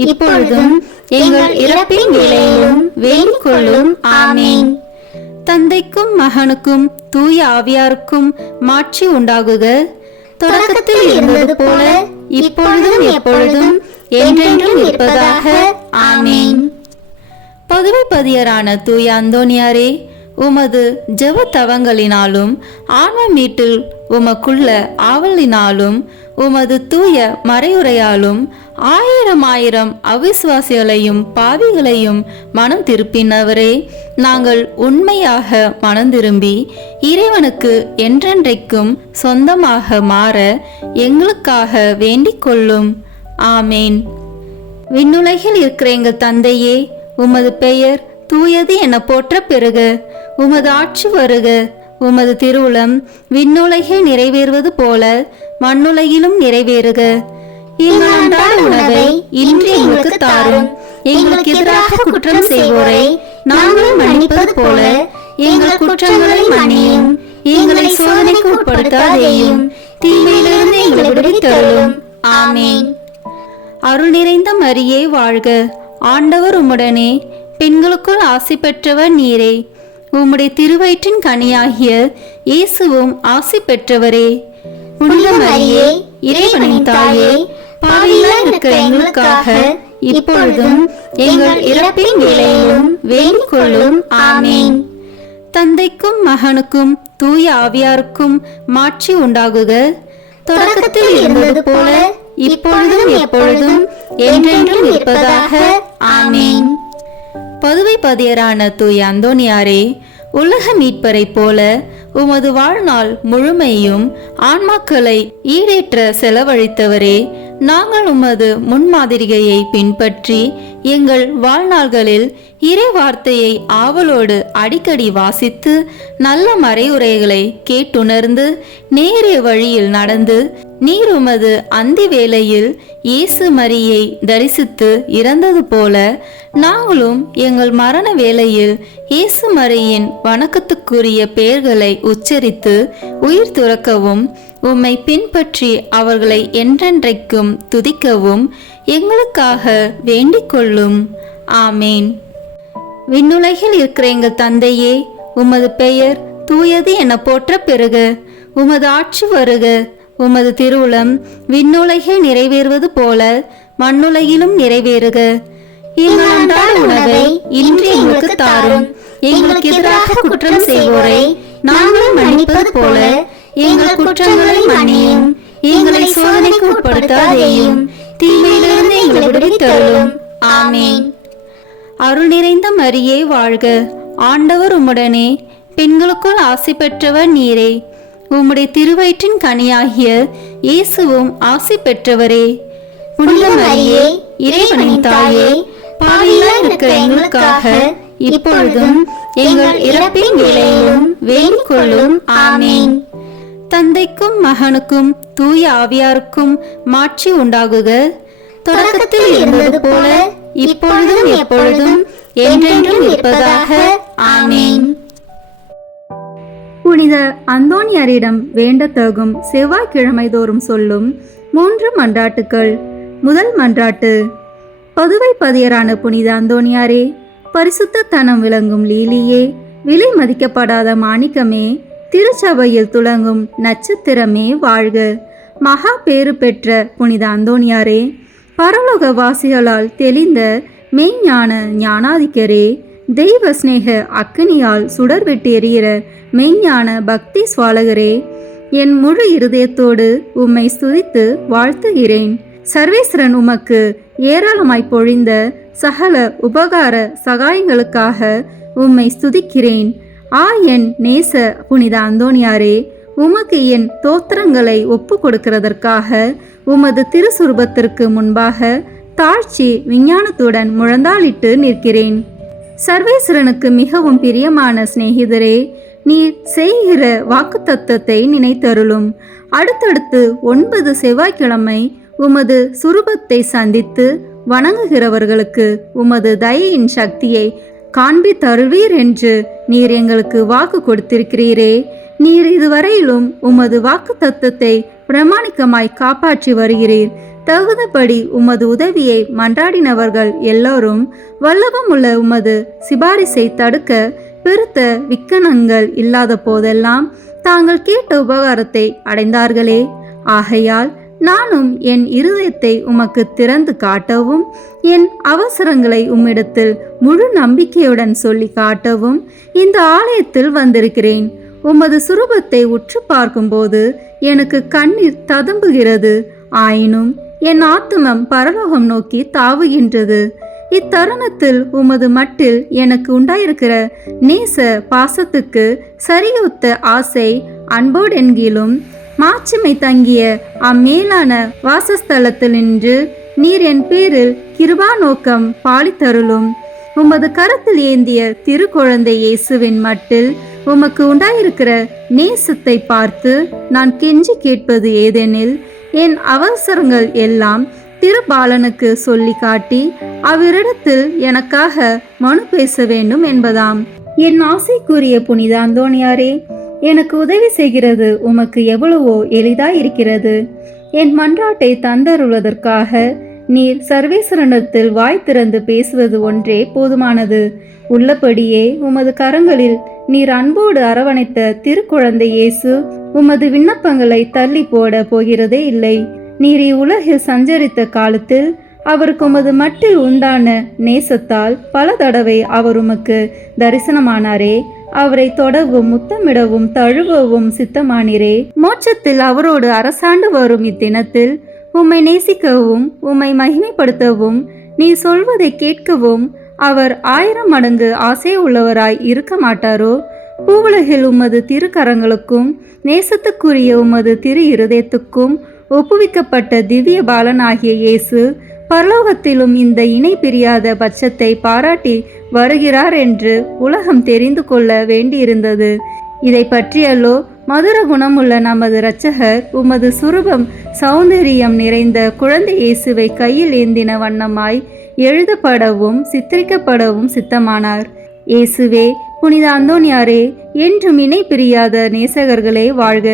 இப்பொழுதும் எங்கள் இறப்பின் வேளையிலும் வேண்டிக் கொள்ளும். ஆமென். தந்தைக்கும் மகனுக்கும் தூய ஆவியாருக்கும் மாட்சி உண்டாகுக. தொடக்கத்தில் இருந்தது போல இப்பொழுதும் எப்பொழுதும் என்றென்றும் இருப்பதாக. ஆமென். பதுவை பதியரான தூய அந்தோணியாரே, உமது ஜெப தவங்களினாலும் ஆன்ம மீட்டில் உமக்குள்ள ஆவலினாலும் உமது தூய மறையுரையாலும் ஆயிரம் ஆயிரம் அவிசுவாசிகளையும் பாவிகளையும் மனம் திருப்பினவரே, நாங்கள் உண்மையாக மனம் திரும்பி இறைவனுக்கு என்றென்றைக்கும் சொந்தமாக மாற எங்களுக்காக வேண்டிக் கொள்ளும். ஆமேன். விண்ணுலகில் இருக்கிற எங்கள் தந்தையே, உமது பெயர் தூயது என போற்ற பெறுக. உமது ஆட்சி வருக. உமது திருவுளம் விண்ணுலகில் நிறைவேறுவது போல மண்ணுலகிலும் நிறைவேறுக. எங்கள் அன்றாட உணவை இன்று எங்களுக்கு தாரும். எங்களுக்கு எதிராக குற்றம் செய்வோரை நாங்கள் மன்னிப்பது போல எங்கள் குற்றங்களை மன்னியும். எங்களை சோதனைக்கு உட்படுத்தாதேயும், தீமையிலிருந்து எங்களை விடுவித்தருளும். ஆமென். அருள் நிறைந்த மரியே வாழ்க. ஆண்டவர் உம்முடனே, பெண்களுக்குள் ஆசி பெற்றவர் நீரே. உம்முடைய திருவயிற்றின் கனியாகிய இயேசுவும் ஆசி பெற்றவரே. புனித மரியே, இறைவனின் தாயே, பாவிகளாய் இருக்கிற எங்களுக்காக இப்பொழுதும் எங்கள் இறப்பின் வேளையிலும் வேண்டிக் கொள்ளும். ஆமென். தந்தைக்கும் மகனுக்கும் தூய ஆவியாருக்கும் மாட்சி உண்டாகுக. தொடக்கத்தில் இருந்தது போல இப்பொழுதும் எப்பொழுதும் என்றென்றும் இருப்பதாக. ஆமென். பதுவை பதியரான தூய அந்தோணியாரே, உலக மீட்பரை போல உமது வாழ்நாள் முழுமையும் ஆன்மாக்களை ஈடேற்ற செலவழித்தவரே, நாங்கள் உமது முன்மாதிரிகையை பின்பற்றி எங்கள் வாழ்நாள்களில் இறை வார்த்தையை ஆவலோடு அடிக்கடி வாசித்து நல்ல மறையுரைகளை கேட்டுணர்ந்து நேரிய வழியில் நடந்து நீர் உமது அந்தி வேளையில் இயேசு மரியை தரிசித்து இறந்தது போல நாங்களும் எங்கள் மரண வேளையில் இயேசு மரியின் வணக்கத்துக்குரிய பெயர்களை உச்சரித்து உயிர் துறக்கவும் உம்மை பின்பற்றி அவர்களை என்றென்றைக்கும் துதிக்கவும் எங்களுக்காக வேண்டிக் கொள்ளும். ஆமேன். விண்ணுலகில் இருக்கிற எங்கள் தந்தையே, உமது பெயர் தூயது என போற்ற பெறுக. உமது ஆட்சி வருக. உமது திருவுளம் விண்ணுலகில் நிறைவேறுவது போல மண்ணுலகிலும் நிறைவேறுக. எங்கள் அன்றாட உணவை இன்று எங்களுக்கு தாரும். எங்களுக்கு எதிராக குற்றம் செய்வோரை நாங்கள் மன்னிப்பது போல எங்கள் குற்றங்களை மன்னியும். எங்களை சோதனைக்கு உட்படுத்தாதேயும், தீமையிலிருந்து எங்களை விடுவித்தருளும். ஆமென். அருள் நிறைந்த மரியே வாழ்க, ஆண்டவர் உம்முடனே, பெண்களுக்குள் ஆசி பெற்றவர் நீரே. உம்முடைய திருவயிற்றின் கனியாகிய இயேசுவும் ஆசி பெற்றவரே. புனித மரியே, இறைவனின் தாயே, பாவிகளாய் இருக்கிற எங்களுக்காக இப்பொழுதும் எங்கள் இறப்பின் வேளையிலும் வேண்டிக் கொள்ளும். ஆமென். தந்தைக்கும் மகனுக்கும் தூய ஆவியாருக்கும் மாட்சி உண்டாகுக. தொடக்கத்தில் இருந்தது போல இப்பொழுதும் எப்பொழுதும் என்றென்றும் இருப்பதாக. ஆமென். புனித அந்தோணியாரிடம் வேண்டத்தகும் செவ்வாய்க்கிழமை தோறும் சொல்லும் 3 மன்றாட்டுக்கள். முதல் மன்றாட்டு. பதுவை பதியரான புனித அந்தோணியாரே, பரிசுத்த தனம் விளங்கும் லீலியே, விலை மதிக்கப்படாத மாணிக்கமே, திருச்சபையில் துலங்கும் நட்சத்திரமே வாழ்க. மகா பேறு பெற்ற புனித அந்தோணியாரே, பரலோக வாசிகளால் தெளிந்த மெய்ஞான ஞானாதிக்கரே, தெய்வ சிநேக அக்கினியால் சுடர்விட்டு எரிகிற மெய்ஞான பக்தி சுவாலகரே, என் முழு இருதயத்தோடு உம்மை ஸ்துதித்து வாழ்த்துகிறேன். சர்வேஸ்வரன் உமக்கு ஏராளமாய் பொழிந்த சகல உபகார சகாயங்களுக்காக உம்மை ஸ்துதிக்கிறேன். என் நேச புனித அந்தோணியாரே, உமக்கு என் தோத்திரங்களை ஒப்பு கொடுக்கிறதற்காக உமது திருசுரூபத்திற்கு முன்பாக தாழ்ச்சி விஞ்ஞானத்துடன் முழந்தாளிட்டு நிற்கிறேன். சர்வேஸ்வரனுக்கு மிகவும் பிரியமான சிநேகிதரே, நீர் செய்கிற வாக்குத்தத்தத்தை நினைத்தருளும். அடுத்தடுத்து 9 செவ்வாய்க்கிழமை உமது சுரூபத்தை சந்தித்து வணங்குகிறவர்களுக்கு உமது தயையின் சக்தியை காண்பித்தருள்வீர் என்று நீர் எங்களுக்கு வாக்கு கொடுத்திருக்கிறீரே. நீர் இதுவரையிலும் உமது வாக்கு தத்தத்தை பிரமாணிக்கமாய் காப்பாற்றி வருகிறீர். தகுந்தபடி உமது உதவியை மன்றாடினவர்கள் எல்லோரும் வல்லவமுள்ள உமது சிபாரிசை தடுக்க பெருத்த விக்கனங்கள் இல்லாத போதெல்லாம் தாங்கள் கேட்ட உபகாரத்தை அடைந்தார்களே. ஆகையால் நானும் என் இருதயத்தை உமக்கு திறந்து காட்டவும், என் அவசரங்களை உம்மிடத்தில் முழு நம்பிக்கையுடன் சொல்லி காட்டவும் இந்த ஆலயத்தில் வந்திருக்கிறேன். உமது சுரூபத்தை உற்று பார்க்கும்போது எனக்கு கண்ணீர் ததும்புகிறது. ஆயினும் என் ஆத்துமம் பரலோகம் நோக்கி தாவுகின்றது. இத்தருணத்தில் உமது மட்டில் எனக்கு உண்டாயிருக்கிற நேச பாசத்துக்கு சரியொத்த ஆசை அன்போடென்கிலும் மாட்சிமை தங்கிய அம்மேலான வாசஸ்தலத்தில் நின்று நீர் என் பேரில் கிருபா நோக்கம் பாலித்தருளும். உமது கரத்தில் ஏந்திய திருக்குழந்தை இயேசுவின் மட்டில் உமக்கு உண்டாயிருக்கிற நேசத்தை பார்த்து நான் கெஞ்சி கேட்பது ஏதெனில், என் அவசரங்கள் எல்லாம் திருபாலனுக்கு சொல்லி காட்டி அவரிடத்தில் எனக்காக மனு பேச வேண்டும் என்பதாம். என் ஆசைக்குரிய புனித அந்தோணியாரே, எனக்கு உதவி செய்கிறது உமக்கு எவ்வளவோ எளிதாயிருக்கிறது. என் மன்றாட்டை தந்தருள்வதற்காக நீர் சர்வேஸ்வரனிடத்தில் வாய் திறந்து பேசுவது ஒன்றே போதுமானது. உள்ளபடியே உமது கரங்களில் நீர் அன்போடு அரவணைத்த திருக்குழந்தை இயேசு உமது விண்ணப்பங்களை தள்ளி போட போகிறதே இல்லை. நீர் இவ்வுலகில் சஞ்சரித்த காலத்தில் அவருக்கு உமது மட்டில் உண்டான நேசத்தால் பல தடவை அவர் உமக்கு தரிசனமானாரே. அவரை தொடவும் முத்தமிடவும் தழுவவும் சித்தமானீரே. மோட்சத்தில் அவரோடு அரசாண்டு வரும் இத்தினத்தில் உம்மை நேசிக்கவும் உம்மை மகிமைப்படுத்தவும் நீ சொல்வதை கேட்கவும் அவர் 1000 மடங்கு ஆசை உள்ளவராய் இருக்க மாட்டாரோ? பூவுலகில் உமது திருக்கரங்களுக்கும் நேசத்துக்குரிய உமது திரு இருதயத்துக்கும் ஒப்புவிக்கப்பட்ட திவ்ய பாலனாகிய இயேசு பரலோகத்திலும் இந்த இணை பிரியாத பட்சத்தை பாராட்டி வருகிறார் என்று உலகம் தெரிந்து கொள்ள வேண்டியிருந்தது. இதை பற்றியல்லோ மதுர குணமுள்ள நமது இரட்சகர் உமது சுரூபம் சௌந்தரியம் நிறைந்த குழந்தை இயேசுவை கையில் ஏந்தின வண்ணமாய் எழுதப்படவும் சித்தரிக்கப்படவும் சித்தமானார். இயேசுவே, புனித அந்தோணியாரே, என்றும் இணை பிரியாத நேசகர்களே வாழ்க.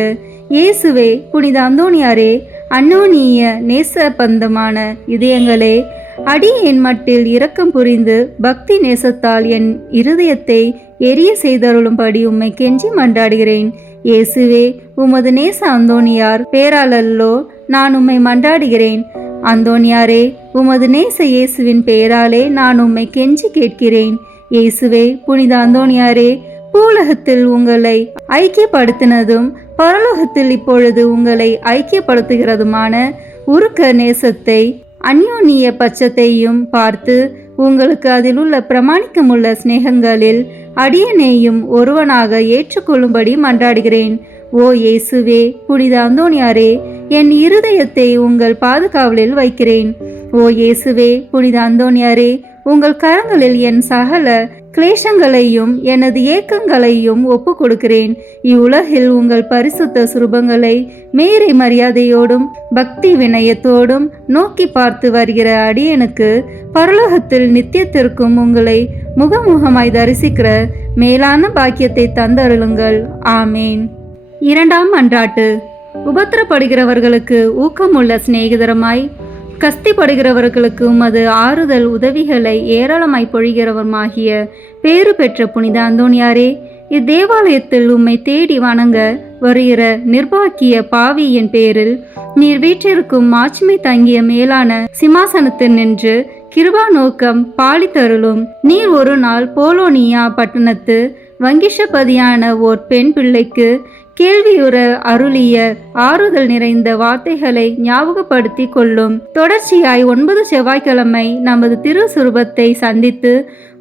இயேசுவே, புனித அந்தோணியாரே, அன்னோனிய நேசபந்தமான இதயங்களே, அடியேன் மட்டில் இரக்கம் புரிந்து பக்தி நேசத்தால் என் இருதயத்தை எரிய செய்தருளும்படி உம்மை கெஞ்சி மன்றாடுகிறேன். இயேசுவே, உமது நேச அந்தோணியார் பேராலல்லோ நான் உம்மை மன்றாடுகிறேன். அந்தோனியாரே, உமது நேச இயேசுவின் பெயராலே நான் உம்மை கெஞ்சி கேட்கிறேன். இயேசுவே, புனித அந்தோனியாரே, பூலகத்தில் உங்களை ஐக்கியப்படுத்தினதும் பரலோகத்தில் இப்பொழுது உங்களை ஐக்கியப்படுத்துகிறதுமான உருக்க நேசத்தை அந்யோன்ய பட்சத்தையும் பார்த்து உங்களுக்கு அதில் உள்ள பிரமாணிக்கமுள்ள சிநேகங்களில் அடியனேயும் ஒருவனாக ஏற்றுக்கொள்ளும்படி மன்றாடுகிறேன். ஓ இயேசுவே, புனித அந்தோனியாரே, என் இருதயத்தை உங்கள் பாதுகாவலில் வைக்கிறேன். ஓ இயேசுவே, புனித அந்தோனியாரே, உங்கள் கரங்களில் என் சகல கிளேசங்களையும் எனது ஏக்கங்களையும் ஒப்பு கொடுக்கிறேன். இவ்வுலகில் உங்கள் பரிசுத்த சுரூபங்களை மேரை மரியாதையோடும் பக்தி வினயத்தோடும் நோக்கி பார்த்து வருகிற அடியனுக்கு பரலோகத்தில் நித்தியத்திற்கும் உங்களை முகமுகமாய் தரிசிக்கிற மேலான பாக்கியத்தை தந்தருளுங்கள். ஆமேன். இரண்டாம் மன்றாட்டு. உபத்திரப்படுகிறவர்களுக்கு ஊக்கமுள்ள சிநேகிதரமாய் கஸ்திப்படுகிறவர்களுக்கு உமது ஆறுதல் உதவிகளை ஏராளமாய் பொழிகிறவருமாகிய பேறு பெற்ற புனித அந்தோனியாரே, இத்தேவாலயத்தில் உம்மை தேடி வணங்க வருகிற நிர்பாக்கிய பாவியின் பேரில் நீர் வீற்றிருக்கும் மாட்சிமை தங்கிய மேலான சிம்மாசனத்தில் நின்று கிருபா நோக்கம் பாலித்தருளும். நீர் ஒரு நாள் போலோனியா பட்டணத்து வங்கிஷபதியான ஓர் பெண் பிள்ளைக்கு கேள்வியுற அருளிய ஆறுதல் நிறைந்த வார்த்தைகளை ஞாபகப்படுத்தி கொள்ளும். தொடர்ச்சியாய் 9 செவ்வாய்க்கிழமை நமது திருசுரூபத்தை சந்தித்து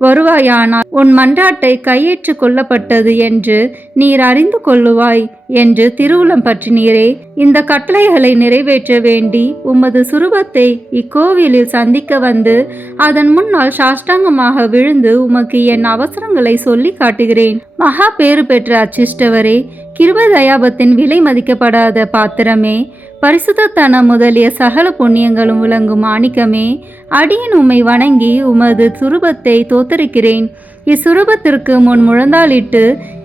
வருவாயானால் உன் மன்றாட்டை கையேற்று கொள்ளப்பட்டது என்று நீர் அறிந்து கொள்ளுவாய் என்று திருவுளம் பற்றினீரே. இந்த கட்டளைகளை நிறைவேற்ற வேண்டி உமது சுரூபத்தை இக்கோவிலில் சந்திக்க வந்து அதன் முன்னால் சாஷ்டாங்கமாக விழுந்து உமக்கு என் அவசரங்களை சொல்லி காட்டுகிறேன். மகா பேறு பெற்ற அச்சிஷ்டவரே, கிருபை தயாபத்தின் விலை மதிக்கப்படாத பாத்திரமே, பரிசுத்தத்தனம் முதலிய சகல புண்ணியங்களும் விளங்கும் மாணிக்கமே, அடியன் உம்மை வணங்கி உமது சுரூபத்தை தோத்தரிக்கிறேன். இச்சுரூபத்திற்கு முன் முழந்தாளிட்டு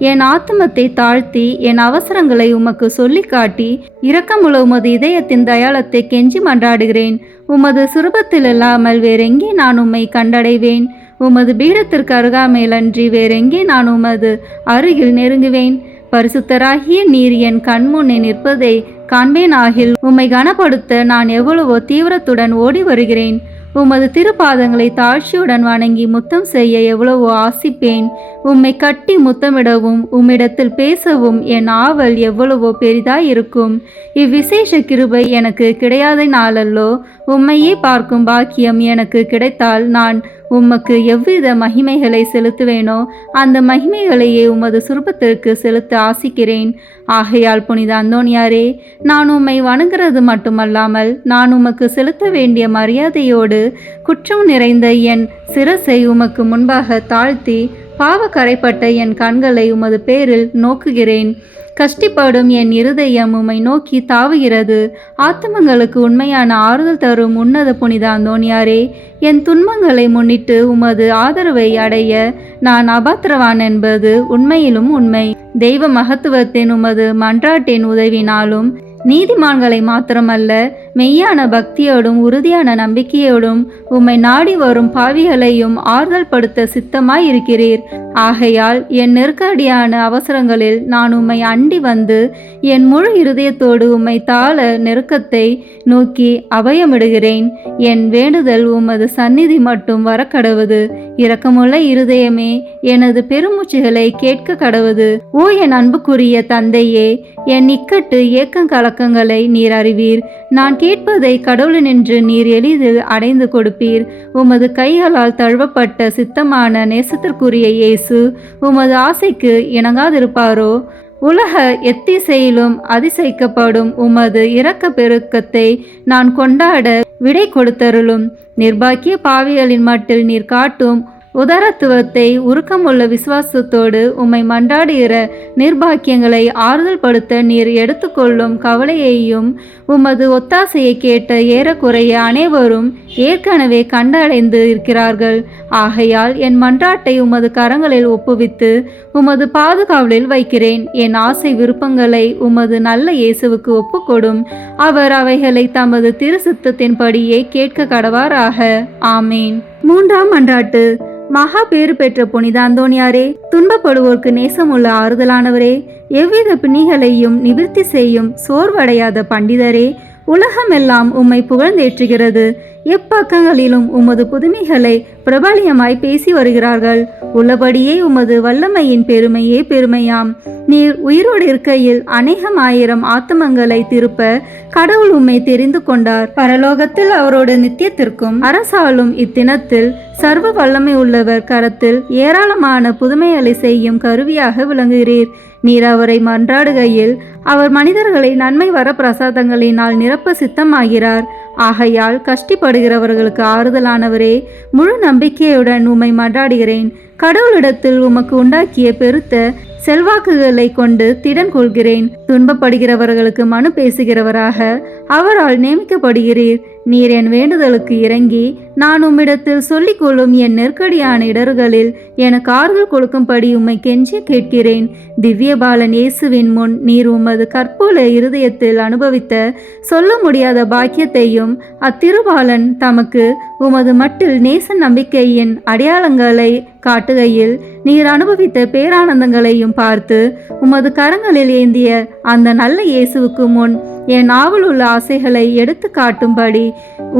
என் ஆத்துமத்தை தாழ்த்தி என் அவசரங்களை உமக்கு சொல்லி காட்டி இரக்கமுள்ள உமது இதயத்தின் தயாளத்தை கெஞ்சி மன்றாடுகிறேன். உமது சுரூபத்தில் இல்லாமல் வேறெங்கே நான் உம்மை கண்டடைவேன்? உமது பீடத்திற்கு அருகாமையிலன்றி வேறெங்கே நான் உமது அருகில் நெருங்குவேன்? பரிசுத்தராகிய நீர் என் கண்முன்னே நிற்பதை காண்பேனாகில் உம்மை கனப்படுத்த நான் எவ்வளவோ தீவிரத்துடன் ஓடி வருகிறேன். உமது திருப்பாதங்களை தாழ்ச்சியுடன் வணங்கி முத்தம் செய்ய எவ்வளவோ ஆசிப்பேன். உம்மை கட்டி முத்தமிடவும் உம்மிடத்தில் பேசவும் என் ஆவல் எவ்வளவோ பெரிதாயிருக்கும். இவ்விசேஷ கிருபை எனக்கு கிடையாத நாளல்லோ. உம்மையே பார்க்கும் பாக்கியம் எனக்கு கிடைத்தால் நான் உமக்கு எவ்வித மகிமைகளை செலுத்துவேனோ அந்த மகிமைகளையே உமது சுரூபத்திற்கு செலுத்த ஆசிக்கிறேன். ஆகையால் புனித அந்தோனியாரே, நான் உம்மை வணங்குறது மட்டுமல்லாமல் நான் உமக்கு செலுத்த வேண்டிய மரியாதையோடு குற்றம் நிறைந்த என் சிரசை உமக்கு முன்பாக தாழ்த்தி பாவ கரைப்பட்ட என் கண்களை உமது பேரில் நோக்குகிறேன். கஷ்டிப்படும் என் இருதயம் உம்மை நோக்கி தாவுகிறது. ஆத்துமங்களுக்கு உண்மையான ஆறுதல் தரும் உன்னத புனித அந்தோனியாரே, என் துன்பங்களை முன்னிட்டு உமது ஆதரவை அடைய நான் அபாத்திரவான் என்பது உண்மையிலும் உண்மை. தெய்வ மகத்துவத்தின் உமது மன்றாட்டின் உதவினாலும் நீதிமான்களை மாத்திரமல்ல, மெய்யான பக்தியோடும் உறுதியான நம்பிக்கையோடும் உம்மை நாடி வரும் பாவிகளையும் ஆறுதல் படுத்த சித்தமாய் இருக்கிறீர். ஆகையால் என் நெருக்கடியான அவசரங்களில் நான் உம்மை அண்டி வந்து என் முழு இருதயத்தோடு உம்மை தாழ நெருக்கத்தை நோக்கி அபயமிடுகிறேன். என் வேண்டுதல் உமது சந்நிதி மட்டும் வரக்கடவுது. இரக்கமுள்ள இருதயமே, எனது பெருமூச்சுகளை கேட்க கடவுது. ஓ என் அன்புக்குரிய தந்தையே, என் இக்கட்டு ஏக்கம் கலக்கங்களை நீர் அறிவீர். நான் கேட்பதை கடவுளினின்று நீர் எளிதில் அடைந்து கொடுப்பீர். உமது கைகளால் தழுவப்பட்ட சித்தமான நேசத்திற்குரிய இயேசு உமது ஆசைக்கு இணங்காதிருப்பாரோ? உலக எத்திசையிலும் அதிசயிக்கப்படும் உமது இரக்க பெருக்கத்தை நான் கொண்டாட விடை கொடுத்தருளும். நிர்பாக்கிய பாவிகளின் மட்டில் நீர் காட்டும் உதாரத்துவத்தை உருக்கமுள்ள விசுவாசத்தோடு உம்மை மன்றாடுகிற நிர்பாக்கியங்களை ஆறுதல் படுத்த நீர் எடுத்துக்கொள்ளும் கவலையையும் உமது ஒத்தாசையை கேட்ட ஏறக்குறைய அனைவரும் ஏற்கனவே கண்டடைந்து இருக்கிறார்கள். ஆகையால் என் மன்றாட்டை உமது கரங்களில் ஒப்புவித்து உமது பாதுகாவலில் வைக்கிறேன். என் ஆசை விருப்பங்களை உமது நல்ல இயேசுவுக்கு ஒப்புக்கொடும். அவர் அவைகளை தமது திருசித்தத்தின்படியே கேட்க கடவாராக. ஆமேன். மூன்றாம் மன்றாட்டு. மகா பேறு பெற்ற புனித அந்தோனியாரே, துன்பப்படுவோர்க்கு நேசமுள்ள ஆறுதலானவரே, எவ்வித பிணிகளையும் நிவர்த்தி செய்யும் சோர்வடையாத பண்டிதரே, உலகமெல்லாம் உம்மை புகழ்ந்தேற்றுகிறது. எப்பக்கங்களிலும் உமது புதுமைகளை பிரபலியமாய் பேசி வருகிறார்கள். உள்ளபடியே உமது வல்லமையின் பெருமையே பெருமையாம். நீர் உயிரோடு இருக்கையில் அநேகமாயிரம் ஆத்துமங்களை திருப்ப கடவுள் உம்மை தெரிந்து கொண்டார். பரலோகத்தில் அவரோடு நித்தியத்திற்கும் அரசாலும் இத்தினத்தில் சர்வ வல்லமை உள்ளவர் கரத்தில் ஏராளமான புதுமைகளை செய்யும் கருவியாக விளங்குகிறீர். நீர் அவரை மன்றாடுகையில் அவர் மனிதர்களை நன்மை வர பிரசாதங்களினால் நிரப்ப சித்தமாகிறார். ஆகையால் கஷ்டப்படுகிறவர்களுக்கு ஆறுதலானவரே, முழு நம்பிக்கையுடன் உம்மை மன்றாடுகிறேன். கடவுளிடத்தில் உமக்கு உண்டாக்கிய பெருத்த செல்வாக்குகளை கொண்டு திடன் கொள்கிறேன். துன்பப்படுகிறவர்களுக்கு மனு பேசுகிறவராக அவரால் நியமிக்கப்படுகிறீர். நீர் என் வேண்டுதலுக்கு இறங்கி நான் உம்மிடத்தில் சொல்லிக் கொள்ளும் என் நெருக்கடியான இடர்களில் எனக்கு ஆறுதல் கொடுக்கும்படி உம்மை கெஞ்சி கேட்கிறேன். திவ்ய பாலன் இயேசுவின் முன் நீர் உமது கற்புல இருதயத்தில் அனுபவித்த சொல்ல முடியாத பாக்கியத்தையும் அத்திருபாலன் தமக்கு உமது மட்டில் நேச நம்பிக்கையின் அடையாளங்களை காட்டுகையில் நீர் அனுபவித்த பேரானந்தங்களையும் பார்த்து உமது கரங்களில் ஏந்திய அந்த நல்ல இயேசுவுக்கு முன் என் ஆவலுள்ள ஆசைகளை எடுத்து காட்டும்படி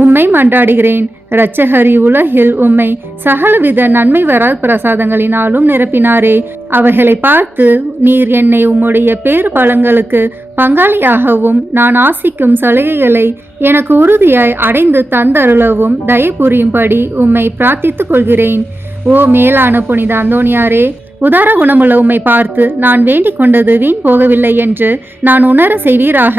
உம்மை மன்றாடுகிறேன். இரட்சகரி உலகில் உம்மை சகலவித நன்மை வராத பிரசாதங்களினாலும் நிரப்பினாரே. அவைகளை பார்த்து நீர் என்னை உம்முடைய பேறு பலன்களுக்கு பங்காளியாகவும் நான் ஆசிக்கும் சலுகைகளை எனக்கு உறுதியாய் அடைந்து தந்தருளவும் தயை புரியும்படி உம்மை பிரார்த்தித்துக் கொள்கிறேன். ஓ மேலான புனித அந்தோணியாரே, உதார குணமுள்ள உம்மை பார்த்து நான் வேண்டிக் கொண்டது வீண் போகவில்லை என்று நான் உணர செய்வீராக.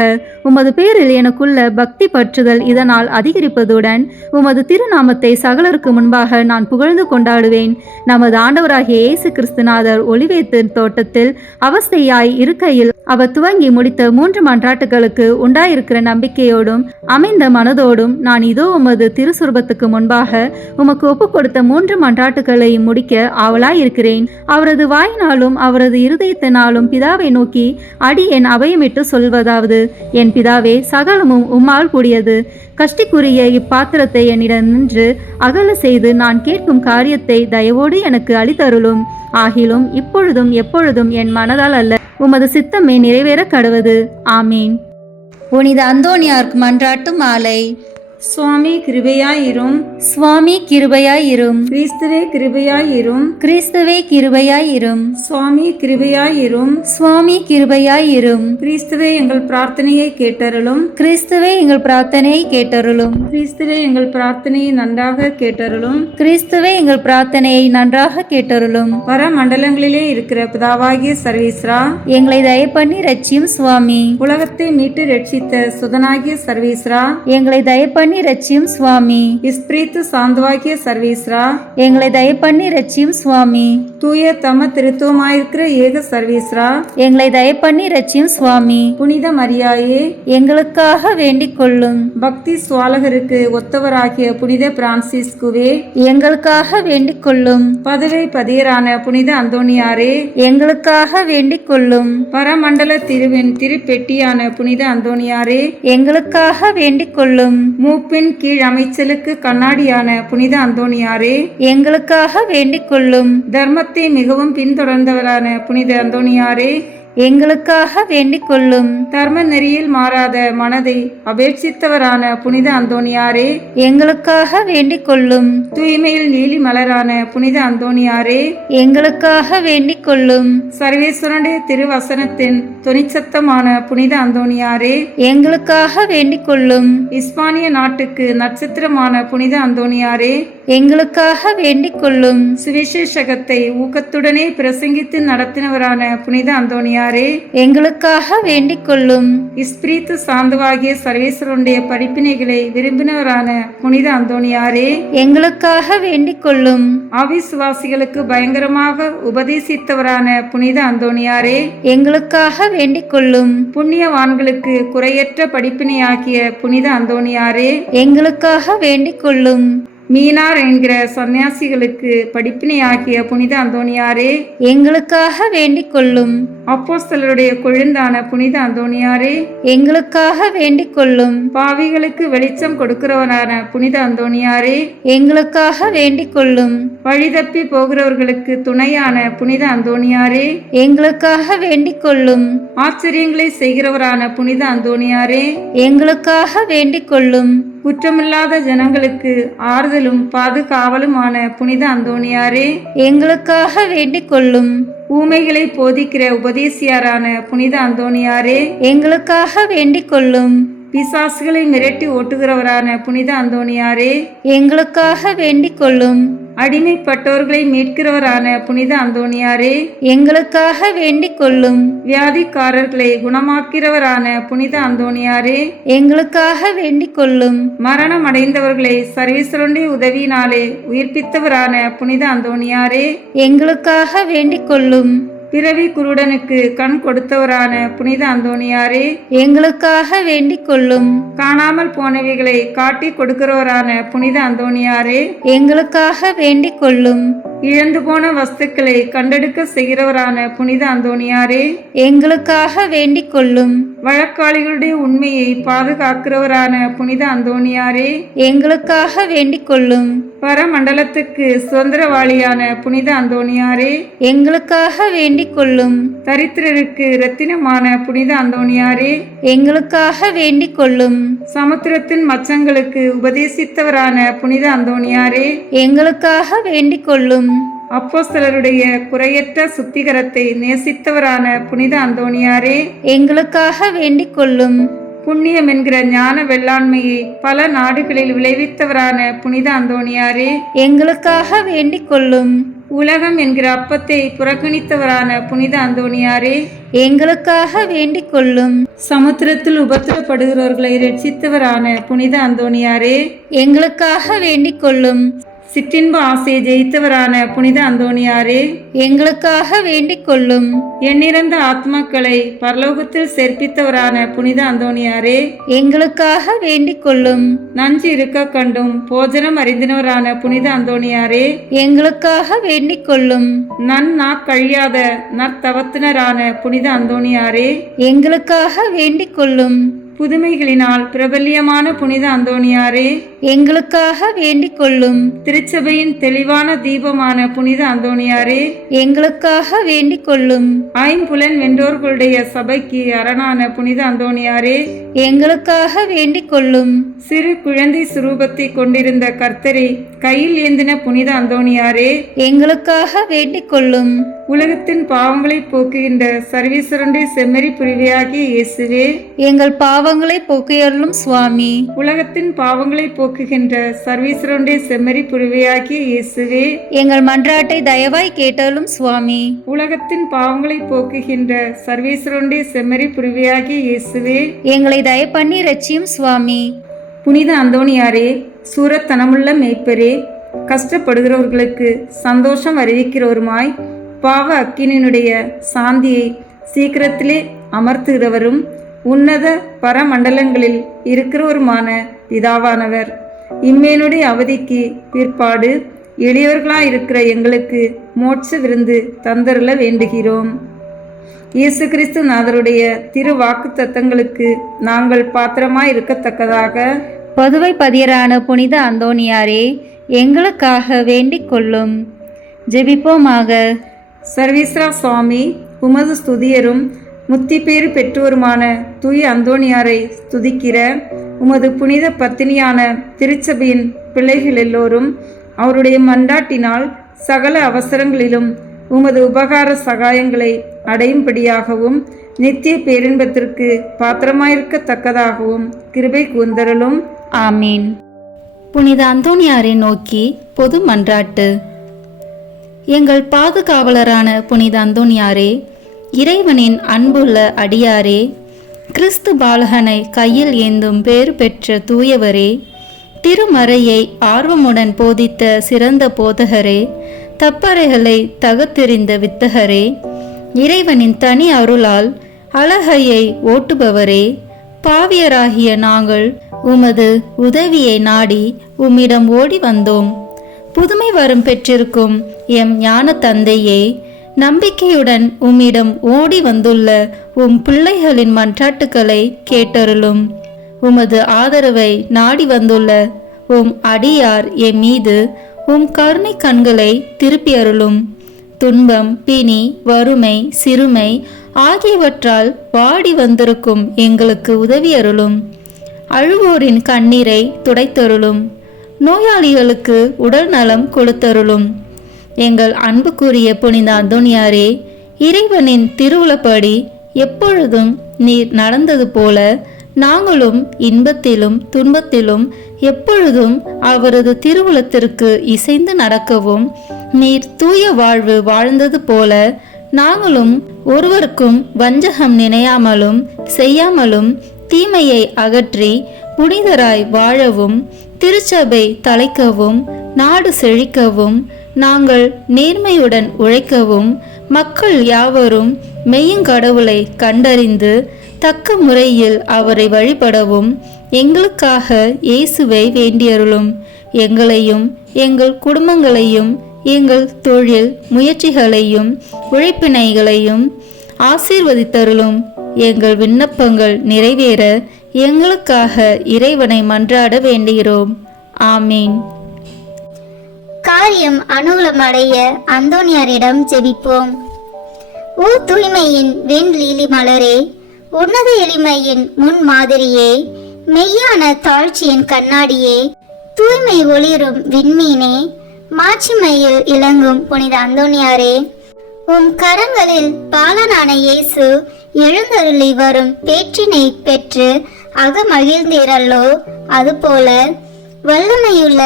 உமது பேரில் எனக்குள்ள பக்தி பற்றுதல் இதனால் அதிகரிப்பதுடன் உமது திருநாமத்தை சகலருக்கு முன்பாக நான் புகழ்ந்து கொண்டாடுவேன். நமது ஆண்டவராகிய இயேசு கிறிஸ்துநாதர் ஒலிவேத்து தோட்டத்தில் அவஸ்தையாய் இருக்கையில் அவர் துவங்கி முடித்த 3 மன்றாட்டுகளுக்கு உண்டாயிருக்கிற நம்பிக்கையோடும் அமைந்த மனதோடும் நான் இதோ உமது திருசுரூபத்துக்கு முன்பாக உமக்கு ஒப்பு கொடுத்த 3 மன்றாட்டுகளையும் முடிக்க ஆவலாயிருக்கிறேன். அவரது வாயினாலும் அவரது இருதயத்தினாலும் பிதாவை நோக்கி அடியேன் அபயமிட்டு சொல்வதாவது, என் பிதாவே, சகலமும் உம்மால் கூடியது. கஷ்டிக்குரிய இப்பாத்திரத்தை என்னிடம் நின்று அகல செய்து நான் கேட்கும் காரியத்தை தயவோடு எனக்கு அளித்தருளும். ஆகிலும் இப்பொழுதும் எப்பொழுதும் என் மனதால் அல்ல, உமது சித்தமே நிறைவேற கடவது. ஆமீன். புனித அந்தோணியாருக்கு மன்றாட்டு மாலை. சுவாமி கிருபையாயிரும். சுவாமி கிருபையாயிரும். கிறிஸ்துவே கிருபையாயிரும். கிறிஸ்துவே கிருபையாயிரும். சுவாமி கிருபையாயிரும். சுவாமி கிருபையாயிரும். கிறிஸ்துவே எங்கள் பிரார்த்தனையை கேட்டருளும். கிறிஸ்துவே எங்கள் பிரார்த்தனையை கேட்டருளும். கிறிஸ்துவே எங்கள் பிரார்த்தனையை நன்றாக கேட்டருளும். கிறிஸ்துவே எங்கள் பிரார்த்தனையை நன்றாக கேட்டருளும். பர மண்டலங்களிலே இருக்கிற பிதாவாகிய சர்வீஸ்ரா, எங்களை தயப்பண்ணி ரட்சியும் சுவாமி. உலகத்தை மீட்டு ரட்சித்த சுதனாகிய சர்வீஸ்ரா, எங்களை தயப்பண்ணி ரட்சியும் சுவாமி. இஸ்பிரித்து சாந்தவாகிய சர்வீஸ்ரா, எங்களை தயப்பண்ணி ரட்சியும் சுவாமி. தூய தம திருத்துவமாயிருக்கிற ஏக சர்வீஸ்ரா, எங்களை தயப்பண்ணி ரட்சியும் சுவாமி. புனித மரியாயே, எங்களுக்காக வேண்டிக் கொள்ளும். பக்தி சுவாலகருக்கு ஒத்தவராகிய புனித பிரான்சிஸ்குவே, எங்களுக்காக வேண்டிக் கொள்ளும். பதுவை பதியரான புனித அந்தோணியாரே, எங்களுக்காக வேண்டிக் கொள்ளும். பரமண்டல திருவின் திருப்பெட்டியான புனித அந்தோணியாரே, எங்களுக்காக வேண்டிக் கொள்ளும். மூப்பின் கீழ் அமைச்சலுக்கு கண்ணாடியான புனித அந்தோணியாரே, எங்களுக்காக வேண்டிக் கொள்ளும். தர்மத்தை மிகவும் பின்தொடர்ந்தவரான புனித அந்தோணியாரே, எங்களுக்காக வேண்டிக் கொள்ளும். தர்ம நெறியில் மாறாத மனதை அபேட்சித்தவரான புனித அந்தோணியாரே, எங்களுக்காக வேண்டிக் கொள்ளும். தூய்மையில் நீலி மலரான புனித அந்தோணியாரே, எங்களுக்காக வேண்டிக் கொள்ளும். சர்வேஸ்வரனுடைய திருவசனத்தின் தொனிச்சத்தமான புனித அந்தோணியாரே, எங்களுக்காக வேண்டிக் கொள்ளும். இஸ்பானிய நாட்டுக்கு நட்சத்திரமான புனித அந்தோணியாரே, எங்களுக்காக வேண்டிக் கொள்ளும். சுவிசேஷகத்தை ஊக்கத்துடனே பிரசங்கித்து நடத்தினவரான புனித அந்தோணியாரே, எங்களுக்காக வேண்டிக் கொள்ளும். இஸ்பிரித்து சாந்தவாகிய சர்வேஸ்வரனுடைய படிப்பினைகளை விரும்பினவரான புனித அந்தோணியாரே, எங்களுக்காக வேண்டிக் கொள்ளும். அவிசுவாசிகளுக்கு பயங்கரமாக உபதேசித்தவரான புனித அந்தோணியாரே, எங்களுக்காக வேண்டிக் கொள்ளும். புண்ணியவான்களுக்கு குறையற்ற படிப்பினையாகிய புனித அந்தோணியாரே, எங்களுக்காக வேண்டிக் கொள்ளும். மீனார் என்கிற சன்னியாசிகளுக்கு படிப்பினையாகிய புனித அந்தோணியாரே, எங்களுக்காக வேண்டிக் கொள்ளும். அப்போஸ்தலருடைய கொழுந்தான புனித அந்தோணியாரே, எங்களுக்காக வேண்டிக் கொள்ளும். பாவிகளுக்கு வெளிச்சம் கொடுக்கிறவரான புனித அந்தோணியாரே, எங்களுக்காக வேண்டிக் கொள்ளும். வழிதப்பி போகிறவர்களுக்கு துணையான புனித அந்தோணியாரே, எங்களுக்காக வேண்டிக் கொள்ளும். ஆச்சரியங்களை செய்கிறவரான புனித அந்தோணியாரே, எங்களுக்காக வேண்டிக் கொள்ளும். குற்றமில்லாத ஜனங்களுக்கு ஆறுதலும் பாதுகாவலுமான புனித அந்தோணியாரே, எங்களுக்காக வேண்டிக் கொள்ளும். ஊமைகளை போதிக்கிற உபதேசியாரான புனித அந்தோணியாரே, எங்களுக்காக வேண்டிக் கொள்ளும். பிசாசுகளை மிரட்டி ஓட்டுகிறவரான புனித அந்தோணியாரே, எங்களுக்காக வேண்டிக் கொள்ளும். அடிமைப்பட்டவர்களை மீட்கிறவரான புனித அந்தோணியாரே, எங்களுக்காக வேண்டிக் கொள்ளும். வியாதிக்காரர்களை குணமாக்கிறவரான புனித அந்தோணியாரே, எங்களுக்காக வேண்டிக் கொள்ளும். மரணம் அடைந்தவர்களை சர்வீஸ்வரனுடைய உதவியினாலே உயிர்ப்பித்தவரான புனித அந்தோணியாரே, எங்களுக்காக வேண்டிக் கொள்ளும். பிறவி குருடனுக்கு கண் கொடுத்தவரான புனித அந்தோணியாரே, எங்களுக்காக வேண்டிக் கொள்ளும். காணாமல் போனவைகளை காட்டி கொடுக்கிறவரான புனித அந்தோணியாரே, எங்களுக்காக வேண்டிக் கொள்ளும். இழந்து போன வஸ்துக்களை கண்டெடுக்க செய்கிறவரான புனித அந்தோணியாரே, எங்களுக்காக வேண்டிக் கொள்ளும். வழக்காளிகளுடைய உண்மையை பாதுகாக்கிறவரான புனித அந்தோணியாரே, எங்களுக்காக வேண்டிக் கொள்ளும். பரமண்டலத்துக்கு சுதந்திரவாளியான புனித அந்தோணியாரே, எங்களுக்காக வேண்டிக் கொள்ளும். தரித்திரருக்கு இரத்தினமான புனித அந்தோணியாரே, எங்களுக்காக வேண்டிக் கொள்ளும். சமுத்திரத்தின் மச்சங்களுக்கு உபதேசித்தவரான புனித அந்தோணியாரே, எங்களுக்காக வேண்டிக் கொள்ளும். அப்போஸ்தலருடைய குறையற்ற சுத்திகரத்தை நேசித்தவரான புனித அந்தோணியாரே, எங்களுக்காக வேண்டிக் கொள்ளும். புண்ணியம் என்கிற ஞான வெள்ளாண்மையை பல நாடுகளில் விளைவித்தவரான புனித அந்தோணியாரே, எங்களுக்காக வேண்டிக் கொள்ளும். உலகம் என்கிற அப்பத்தை புறக்கணித்தவரான புனித அந்தோணியாரே, எங்களுக்காக வேண்டிக் கொள்ளும். சமுத்திரத்தில் உபத்திரப்படுகிறவர்களை ரட்சித்தவரான புனித அந்தோணியாரே, எங்களுக்காக வேண்டிக் கொள்ளும். சிற்றின்ப ஆசையை ஜெயித்தவரான புனித அந்தோணியாரே, எங்களுக்காக வேண்டிக் கொள்ளும். எண்ணிறந்த ஆத்மாக்களை பரலோகத்தில் சேர்ப்பித்தவரான புனித அந்தோணியாரே, எங்களுக்காக வேண்டிக் கொள்ளும். நஞ்சு இருக்க கண்டும் போஜனம் அறிந்தினவரான புனித அந்தோணியாரே, எங்களுக்காக வேண்டிக் கொள்ளும். கழியாத நற்தவத்தினரான புனித அந்தோணியாரே, எங்களுக்காக வேண்டிக் கொள்ளும். புதுமைகளினால் பிரபல்யமான புனித அந்தோணியாரே, எங்களுக்காக வேண்டிக் கொள்ளும். திருச்சபையின் தெளிவான தீபமான புனித அந்தோணியாரே, எங்களுக்காக வேண்டிக் கொள்ளும். ஐம்புலன் வென்றோர்களுடைய சபைக்கு அரணான புனித அந்தோணியாரே, எங்களுக்காக வேண்டிக் கொள்ளும். சிறு குழந்தை சுரூபத்தை கொண்டிருந்த கர்த்தரை கையில் ஏந்தின புனித அந்தோணியாரே, எங்களுக்காக வேண்டிக் கொள்ளும். உலகத்தின் பாவங்களை போக்குகின்ற சர்வீஸ்வரனுடைய செம்மறி புரிவையாகிய இயேசுவே, எங்கள் பாவங்களை போக்கியருளும் சுவாமி. உலகத்தின் பாவங்களை போக்குகின்ற சர்வீஸ்வரனுடைய செம்மறி புரிவையாகிய இயேசுவே, எங்கள் மன்றாட்டை தயவாய் கேட்டருளும் சுவாமி. உலகத்தின் பாவங்களை போக்குகின்ற சர்வீஸ்வரனுடைய செம்மறி புரிவையாகிய இயேசுவே, எங்களை தயப்பண்ணி ரட்சியும் சுவாமி. புனித அந்தோணியாரே, சூரத்தனமுள்ள மேய்ப்பரே, கஷ்டப்படுகிறவர்களுக்கு சந்தோஷம் அறிவிக்கிறவருமாய் பாவ அக்கினியினுடைய சாந்தியை சீக்கிரத்திலே அமர்த்துகிறவரும் உன்னத பரமண்டலங்களில் இருக்கிறவருமான பிதாவானவர், இம்மேனுடைய அவதிக்கு பிற்பாடு எளியவர்களாயிருக்கிற எங்களுக்கு மோட்ச விருந்து தந்தருள வேண்டுகிறோம். இயேசு கிறிஸ்து நாதருடைய திரு வாக்கு தத்தங்களுக்கு நாங்கள் பாத்திரமாய் இருக்கத்தக்கதாக பதுவை பதியரான புனித அந்தோணியாரே, எங்களுக்காக வேண்டிக் கொள்ளும். ஜெபிப்போமாக. சர்வீஸ்வரா சுவாமி, உமது ஸ்துதியரும் முத்தி பேறு பெற்றோருமான தூய அந்தோணியாரை ஸ்துதிக்கிற உமது புனித பத்தினியான திருச்சபையின் பிள்ளைகள் எல்லோரும் அவருடைய மன்றாட்டினால் சகல அவசரங்களிலும் உமது உபகார சகாயங்களை அடையும்படியாகவும் நித்திய பேரின்பத்திற்கு பாத்திரமாயிருக்கத்தக்கதாகவும் கிருபை கூந்தருளும். ஆமீன். புனித அந்தோணியாரை நோக்கி பொது மன்றாட்டு. எங்கள் பாதுகாவலரான புனித அந்தோணியாரே, இறைவனின் அன்புள்ள அடியாரே, கிறிஸ்து பாலகனை கையில் ஏந்தும் பேறு பெற்ற தூயவரே, திருமறையை ஆர்வமுடன் போதித்த சிறந்த போதகரே, தப்பறைகளை தகத்தெறிந்த வித்தகரே, இறைவனின் தனி அருளால் அழகையை ஓட்டுபவரே, பாவியராகிய நாங்கள் உமது உதவியை நாடி உம்மிடம் ஓடி வந்தோம். புதுமை வரம் பெற்றிருக்கும் எம் ஞான தந்தையே, நம்பிக்கையுடன் உம்மிடம் ஓடி வந்துள்ள உம் பிள்ளைகளின் மன்றாட்டுக்களை கேட்டருளும். உமது ஆதரவை நாடி வந்துள்ள உம் அடியார் எம் மீது உம் கருணை கண்களை திருப்பி அருளும். துன்பம், பிணி, வறுமை, சிறுமை ஆகியவற்றால் வாடி வந்திருக்கும் எங்களுக்கு உதவி அருளும். அழுவோரின் கண்ணீரை துடைத்தருளும். நோயாளிகளுக்கு உடல் நலம் கொடுத்தருளும். எங்கள் அன்புக்குரிய புனித அந்தோனியாரே, இறைவனின் திருவுளப்படி எப்பொழுதும் நீர் நடந்தது போல நாங்களும் இன்பத்திலும் துன்பத்திலும் எப்பொழுதும் அவரது திருவுளத்திற்கு இசைந்து நடக்கவும், நீர் தூய வாழ்வு வாழ்ந்தது போல நாங்களும் ஒருவருக்கும் வஞ்சகம் நினையாமலும் செய்யாமலும் தீமையை அகற்றி புனிதராய் வாழவும், திருச்சபை தலைக்கவும், நாடு செழிக்கவும், நாங்கள் நேர்மையுடன் உழைக்கவும், மக்கள் யாவரும் மெய்யுங்கடவுளை கண்டறிந்து தக்க முறையில் அவரை வழிபடவும் எங்களுக்காக இயேசுவை வேண்டியருளும். எங்களையும் எங்கள் குடும்பங்களையும் எங்கள் தொழில் முயற்சிகளையும் உழைப்பினைகளையும் ஆசீர்வதித்தருளும். எங்கள் விண்ணப்பங்கள் நிறைவேற எங்களுக்காக இறைவனை மன்றாட வேண்டுகிறோம். ஆமீன். காரியம் அனுகூலமடைய அந்தோனியாரிடம் ஜெபிப்போம். ஓ தூய்மையின் வெண்லீலி மலரே, உன்னத எளிமையின் முன் மாதிரியே, மெய்யான தாழ்ச்சியின் கண்ணாடியே, தூய்மை ஒளிரும் விண்மீனே, மாட்சிமையில் இளங்கும் புனித அந்தோனியாரே, உம் கரங்களில் பாலனான இயேசு எழுந்தருளி வரும் பேற்றினை பெற்று அகமகிழ்ந்தீரல்லோ, அதுபோல வல்லமையுள்ள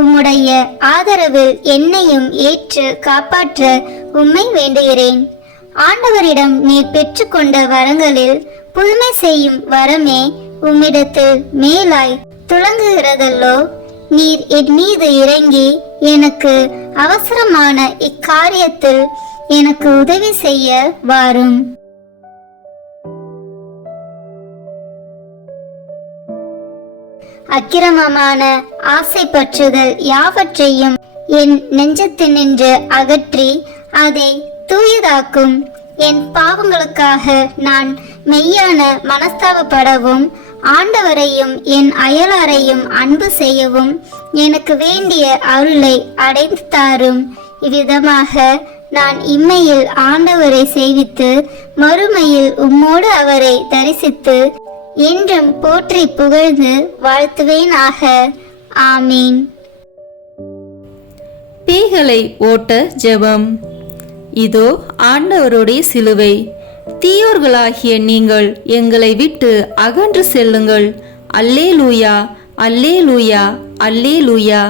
உம்முடைய ஆதரவில் என்னையும் ஏற்று காப்பாற்ற உம்மை வேண்டுகிறேன். ஆண்டவரிடம் நீர் பெற்றுக்கொண்ட வரங்களில் புதுமை செய்யும் வரமே உம்மிடத்தில் மேலாய் துளங்குகிறதல்லோ. நீர் என் மீது இறங்கி எனக்கு அவசரமான இக்காரியத்தில் எனக்கு உதவி செய்ய வாரும். அக்கிரமமான ஆசை பற்றுதல் யாவற்றையும் என் நெஞ்சத்தினின்று அகற்றி அதை தூயதாக்கும். என் பாவங்களுக்காக நான் மெய்யான மனஸ்தாபப்படவும், ஆண்டவரையும் என் அயலாரையும் அன்பு செய்யவும் எனக்கு வேண்டிய அருளை அடைந்து தாரும். இவ்விதமாக நான் இம்மையில் ஆண்டவரை சேவித்து மறுமையில் உம்மோடு அவரை தரிசித்து என்றும் போற்றி புகழ்ந்து வாழ்த்துவேனாக. ஆமீன். பேய்களை ஓட்ட ஜெபம். இதோ ஆண்டவருடைய சிலுவை. தீயோர்களாகிய நீங்கள் எங்களை விட்டு அகன்று செல்லுங்கள். அல்லேலூயா, அல்லேலூயா, அல்லேலூயா.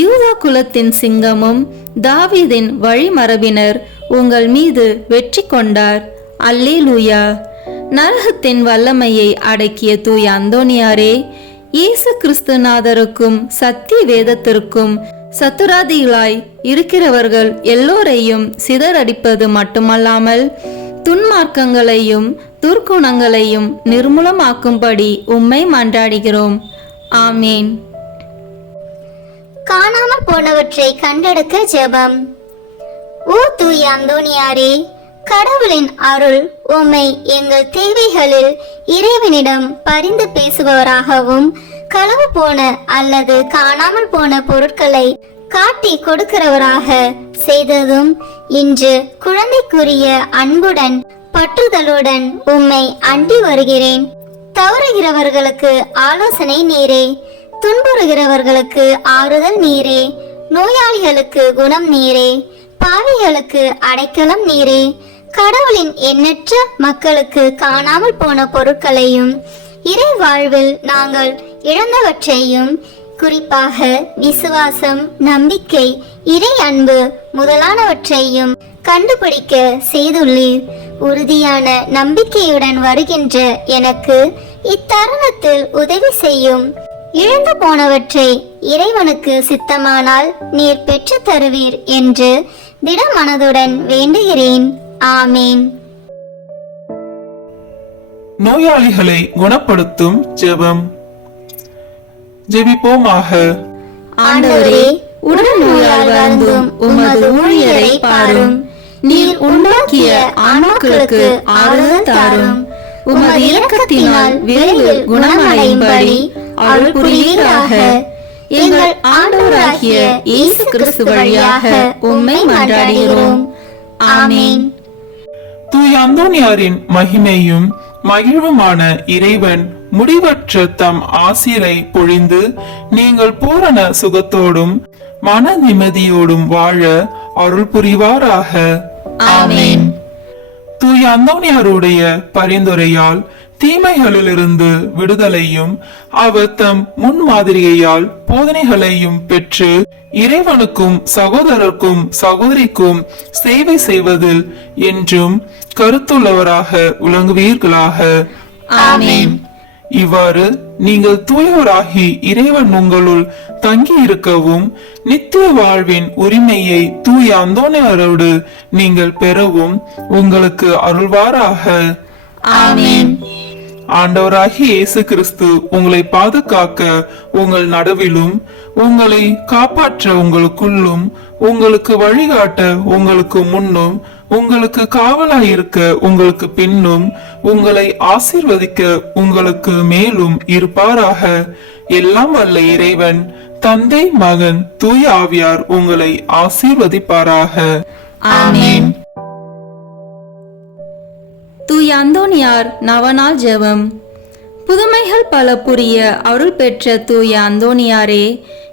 யூதா குலத்தின் சிங்கமும் தாவீதின் வழிமரபினர் உங்கள் மீது வெற்றி கொண்டார். அல்லேலூயா. நரகத்தின் வல்லமையை அடக்கிய தூய அந்தோனியாரே, இயேசு கிறிஸ்துநாதருக்கும் சத்திய வேதத்திற்கும் சத்துராதிகளாய் இருக்கிறவர்கள் எல்லோரையும் சிதறடிப்பது மட்டுமல்லாமல் துன்மார்க்கங்களையும் துர்க்குணங்களையும் நிர்மூலமாக்கும்படி உம்மை மன்றாடுகிறோம். ஆமீன். காணாமல் போனவற்றை கண்டெடுக்க ஜெபம். ஓ தூய அந்தோனியாரே, கடவுளின் அருள் உம்மை எங்கள் தேவைகளில் இறைவனிடம் பரிந்து பேசுபவராகவும், களவு போன அல்லது காணாமல் போன பொருட்களை காட்டி கொடுக்கிறவராக செய்ததும், இன்று குழந்தைக்குரிய அன்புடன் பற்றுதலுடன் உம்மை அண்டி வருகிறேன். தவறுகிறவர்களுக்கு ஆலோசனை நீரே, துன்புறுகிறவர்களுக்கு ஆறுதல் நீரே, நோயாளிகளுக்கு குணம் நீரே, பாவிகளுக்கு அடைக்கலம் நீரே. கடவுளின் எண்ணற்ற மக்களுக்கு காணாமல் போன பொருட்களையும் இறை வாழ்வில் நாங்கள் இழந்தவற்றையும், குறிப்பாக விசுவாசம், நம்பிக்கை, இறை அன்பு முதலானவற்றையும் கண்டுபிடிக்க செய்துள்ளீர். உறுதியான நம்பிக்கையுடன் வருகின்ற எனக்கு இத்தருணத்தில் உதவி செய்யும். இழந்து போனவற்றை இறைவனுக்கு சித்தமானால் நீர் பெற்று தருவீர் என்று திடமனதுடன் வேண்டுகிறேன். ஆமீன். நோயாளிகளை குணப்படுத்தும் ஜெபம். ஜெபிப்போமாக. ஆண்டவரே, உடல் நோயால் வருந்தும் உமது ஊழியரை பாரும். நீர் உண்டாக்கிய ஆன்மாக்களுக்கு ஆறுதல் தாரும். உமது இரக்கத்தினால் விரைவில் குணமடையும்படி அருள் புரிவீராக. எங்கள் ஆண்டவராகிய இயேசு கிறிஸ்து வழியாக உம்மை மன்றாடுகிறோம். ஆமென். தூய அந்தோனியாரின் மகிமையும் மகிழ்வுமான இறைவன் முடிவற்ற தம் ஆசிரை பொழிந்து நீங்கள் பூரண சுகத்தோடும் மன நிம்மதியோடும் வாழ அருள் புரிவாராக. ஆமென். தூய அந்தோனியாருடைய பரிந்துரையால் தீமைகளிலிருந்து விடுதலையும் அவர் தம் முன்மாதிரியையால் போதனைகளையும் பெற்று இறைவனுக்கும் சகோதரருக்கும் சகோதரிக்கும் சேவை செய்வதில் என்றும் கருத்துள்ளவராக விளங்குவீர்களாக. ஆமென். இவ்வாறு நீங்கள் தூயவராகி இறைவன் உங்களுள் தங்கி இருக்கவும் நித்திய வாழ்வின் உரிமையை தூய அந்தோனியாரோடு நீங்கள் பெறவும் உங்களுக்கு அருள்வாராக. ஆமென். ஆண்டவராகிய இயேசு கிறிஸ்து உங்களை பாதுகாக்க உங்கள் நடுவிலும் உங்களை காப்பாற்ற உங்களுக்குள்ளும் உங்களுக்கு வழிகாட்ட உங்களுக்கு முன்னும் உங்களுக்கு காவலாயிருக்க உங்களுக்கு பின்னும் உங்களை ஆசீர்வதிக்க உங்களுக்கு மேலும் இருப்பாராக. எல்லாம் வல்ல இறைவன் தந்தை மகன் தூய ஆவியார் உங்களை ஆசீர்வதிப்பாராக. ஆமென். தூய அந்தோனியார் நவநாள் ஜெபம். புதுமைகள் பல புரிய அருள் பெற்ற தூய அந்தோனியாரே,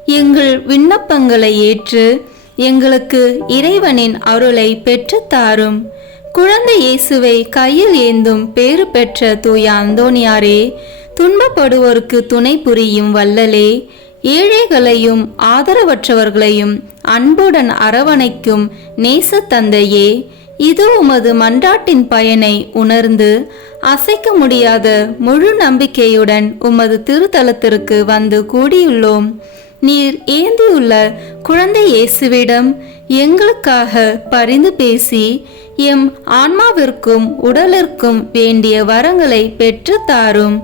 எங்கள் விண்ணப்பங்களை ஏற்று எங்களுக்கு இறைவனின் அருளை பெற்றுத் தாரும். குழந்தை இயேசுவை கையில் ஏந்தும் பேறு பெற்ற தூய அந்தோனியாரே, துன்பப்படுவோருக்கு துணை புரியும் வல்லலே, ஏழைகளையும் ஆதரவற்றவர்களையும் அன்புடன் அரவணைக்கும் நேச தந்தையே, இது உமது மன்றாட்டின் பயனை உணர்ந்து அசைக்க முடியாத முழு நம்பிக்கையுடன் உமது திருத்தலத்திற்கு வந்து கூடியுள்ளோம். நீர் ஏந்தியுள்ள குழந்தை இயேசுவிடம் எங்களுக்காக பரிந்து பேசி எம் ஆன்மாவிற்கும் உடலிற்கும் வேண்டிய வரங்களை பெற்று தாரும்.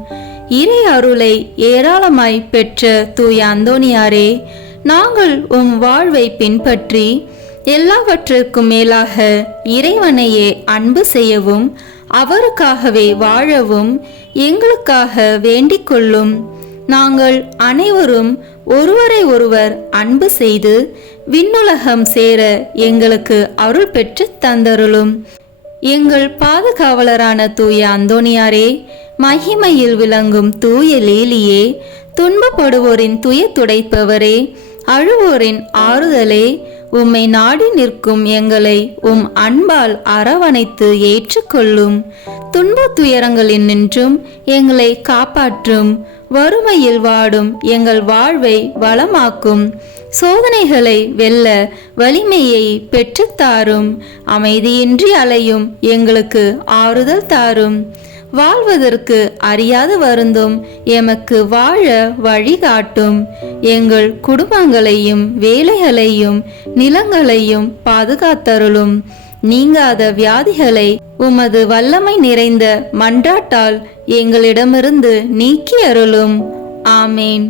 இறை அருளை ஏராளமாய் பெற்ற தூய அந்தோனியாரே, நாங்கள் உம் வாழ்வை பின்பற்றி எல்லாவற்றிற்கும் மேலாக இறைவனையே அன்பு செய்யவும் அவருக்காகவே வாழவும் எங்களுக்காக வேண்டிக் கொள்ளும். நாங்கள் அனைவரும் ஒருவரை ஒருவர் அன்பு செய்து விண்ணுலகம் சேர எங்களுக்கு அருள் பெற்று தந்தருளும். எங்கள் பாதுகாவலரான தூய அந்தோனியாரே, மகிமையில் விளங்கும் தூய லேலியே, துன்பப்படுவோரின் துயர் துடைப்பவரே, அழுவோரின் ஆறுதலே, உம்மை நாடி நிற்கும் எங்களை உம் அன்பால் அரவணைத்து ஏற்றுக்கொள்ளும். துன்ப துயரங்களில் நின்றும் எங்களை காப்பாற்றும். வறுமையில் வாடும் எங்கள் வாழ்வை வளமாக்கும். சோதனைகளை வெல்ல வலிமையை பெற்றுத்தாரும். அமைதியின்றி அலையும் எங்களுக்கு ஆறுதல் தாரும். வாழ்வதற்கு அறியாது வருந்தும் எமக்கு வாழ வழிகாட்டும். எங்கள் குடும்பங்களையும் வேலைகளையும் நிலங்களையும் பாதுகாத்தருளும். நீங்காத வியாதிகளை உமது வல்லமை நிறைந்த மன்றாட்டால் எங்களிடமிருந்து நீக்கி அருளும். ஆமேன்.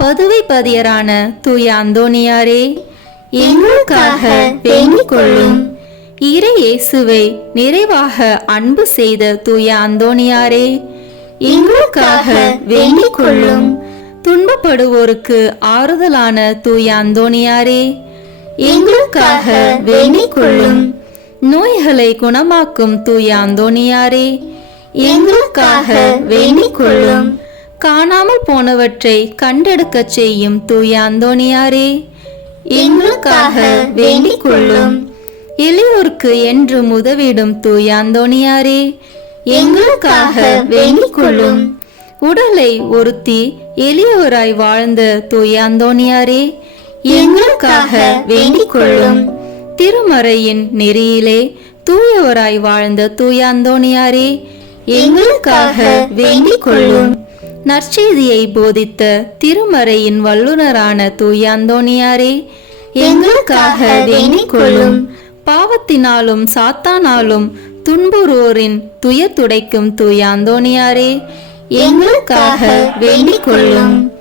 பதுவை பதியரான தூய அந்தோனியாரே, எங்களுக்காக வேண்டிக் கொள்ளும். இறை இயேசுவை நிறைவாக அன்பு செய்த தூய அந்தோனியாரே, எங்களுக்காக வேண்டிக் கொள்ளும். துன்பப்படுவோருக்கு ஆறுதலான தூய அந்தோனியாரே, எங்களுக்காக வேண்டிக் கொள்ளும். நோய்களை குணமாக்கும் தூய அந்தோனியாரே, எங்களுக்காக வேண்டிக் கொள்ளும். காணாமல் போனவற்றை கண்டெடுக்க செய்யும் தூய அந்தோனியாரே, எங்களுக்காக வேண்டிக் கொள்ளும். எளியோருக்கு என்று உதவிடும் தூய அந்தோனியாரே, எங்களுக்காக வேண்டிக் கொள்ளும். உடலை ஒருத்தி எளியோராய் வாழ்ந்த தூய அந்தோனியாரே, எங்களுக்காக வேண்டிக் கொள்ளும். திருமறையின் நெறியிலே தூயவராய் வாழ்ந்த தூய அந்தோனியாரே, எங்களுக்காக வேண்டிக் கொள்ளும். நற்செய்தியை போதித்த திருமறையின் வல்லுனரான தூய அந்தோனியாரே, எங்களுக்காக வேண்டிக் கொள்ளும். பாவத்தினாலும் சாத்தானாலும் துன்புறுவோரின் துயர் துடைக்கும் தூய அந்தோனியாரே, எங்களுக்காக வேண்டிக் கொள்ளும்.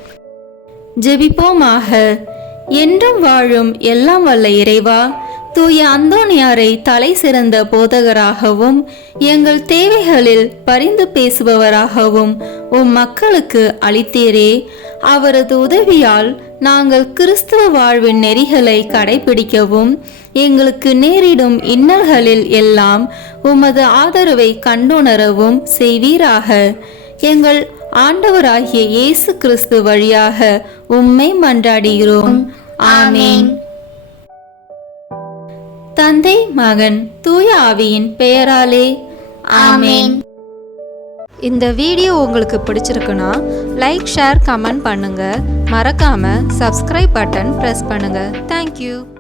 ஜெபிப்போமாக. என்றும் வாழும் எல்லாம் வல்ல இறைவா, தூய அந்தோணியாரை தலை சிறந்த போதகராகவும் எங்கள் தேவைகளில் பரிந்து பேசுபவராகவும் மக்களுக்கு அளித்தீரே. அவரது உதவியால் நாங்கள் கிறிஸ்துவ வாழ்வின் நெறிகளை கடைபிடிக்கவும் எங்களுக்கு நேரிடும் இன்னல்களில் எல்லாம் உமது ஆதரவை கண்டுணரவும் செய்வீராக. எங்கள் ஆண்டவராகிய இயேசு கிறிஸ்து வழியாக உம்மை மன்றாடுகிறோம். ஆமென். தந்தை, மகன், தூய ஆவியின் பெயராலே ஆமென். இந்த வீடியோ உங்களுக்கு பிடிச்சிருக்குன்னா லைக், ஷேர், கமெண்ட் பண்ணுங்க. மறக்காம சப்ஸ்கிரைப் பட்டன் பிரஸ் பண்ணுங்க. தேங்க்யூ.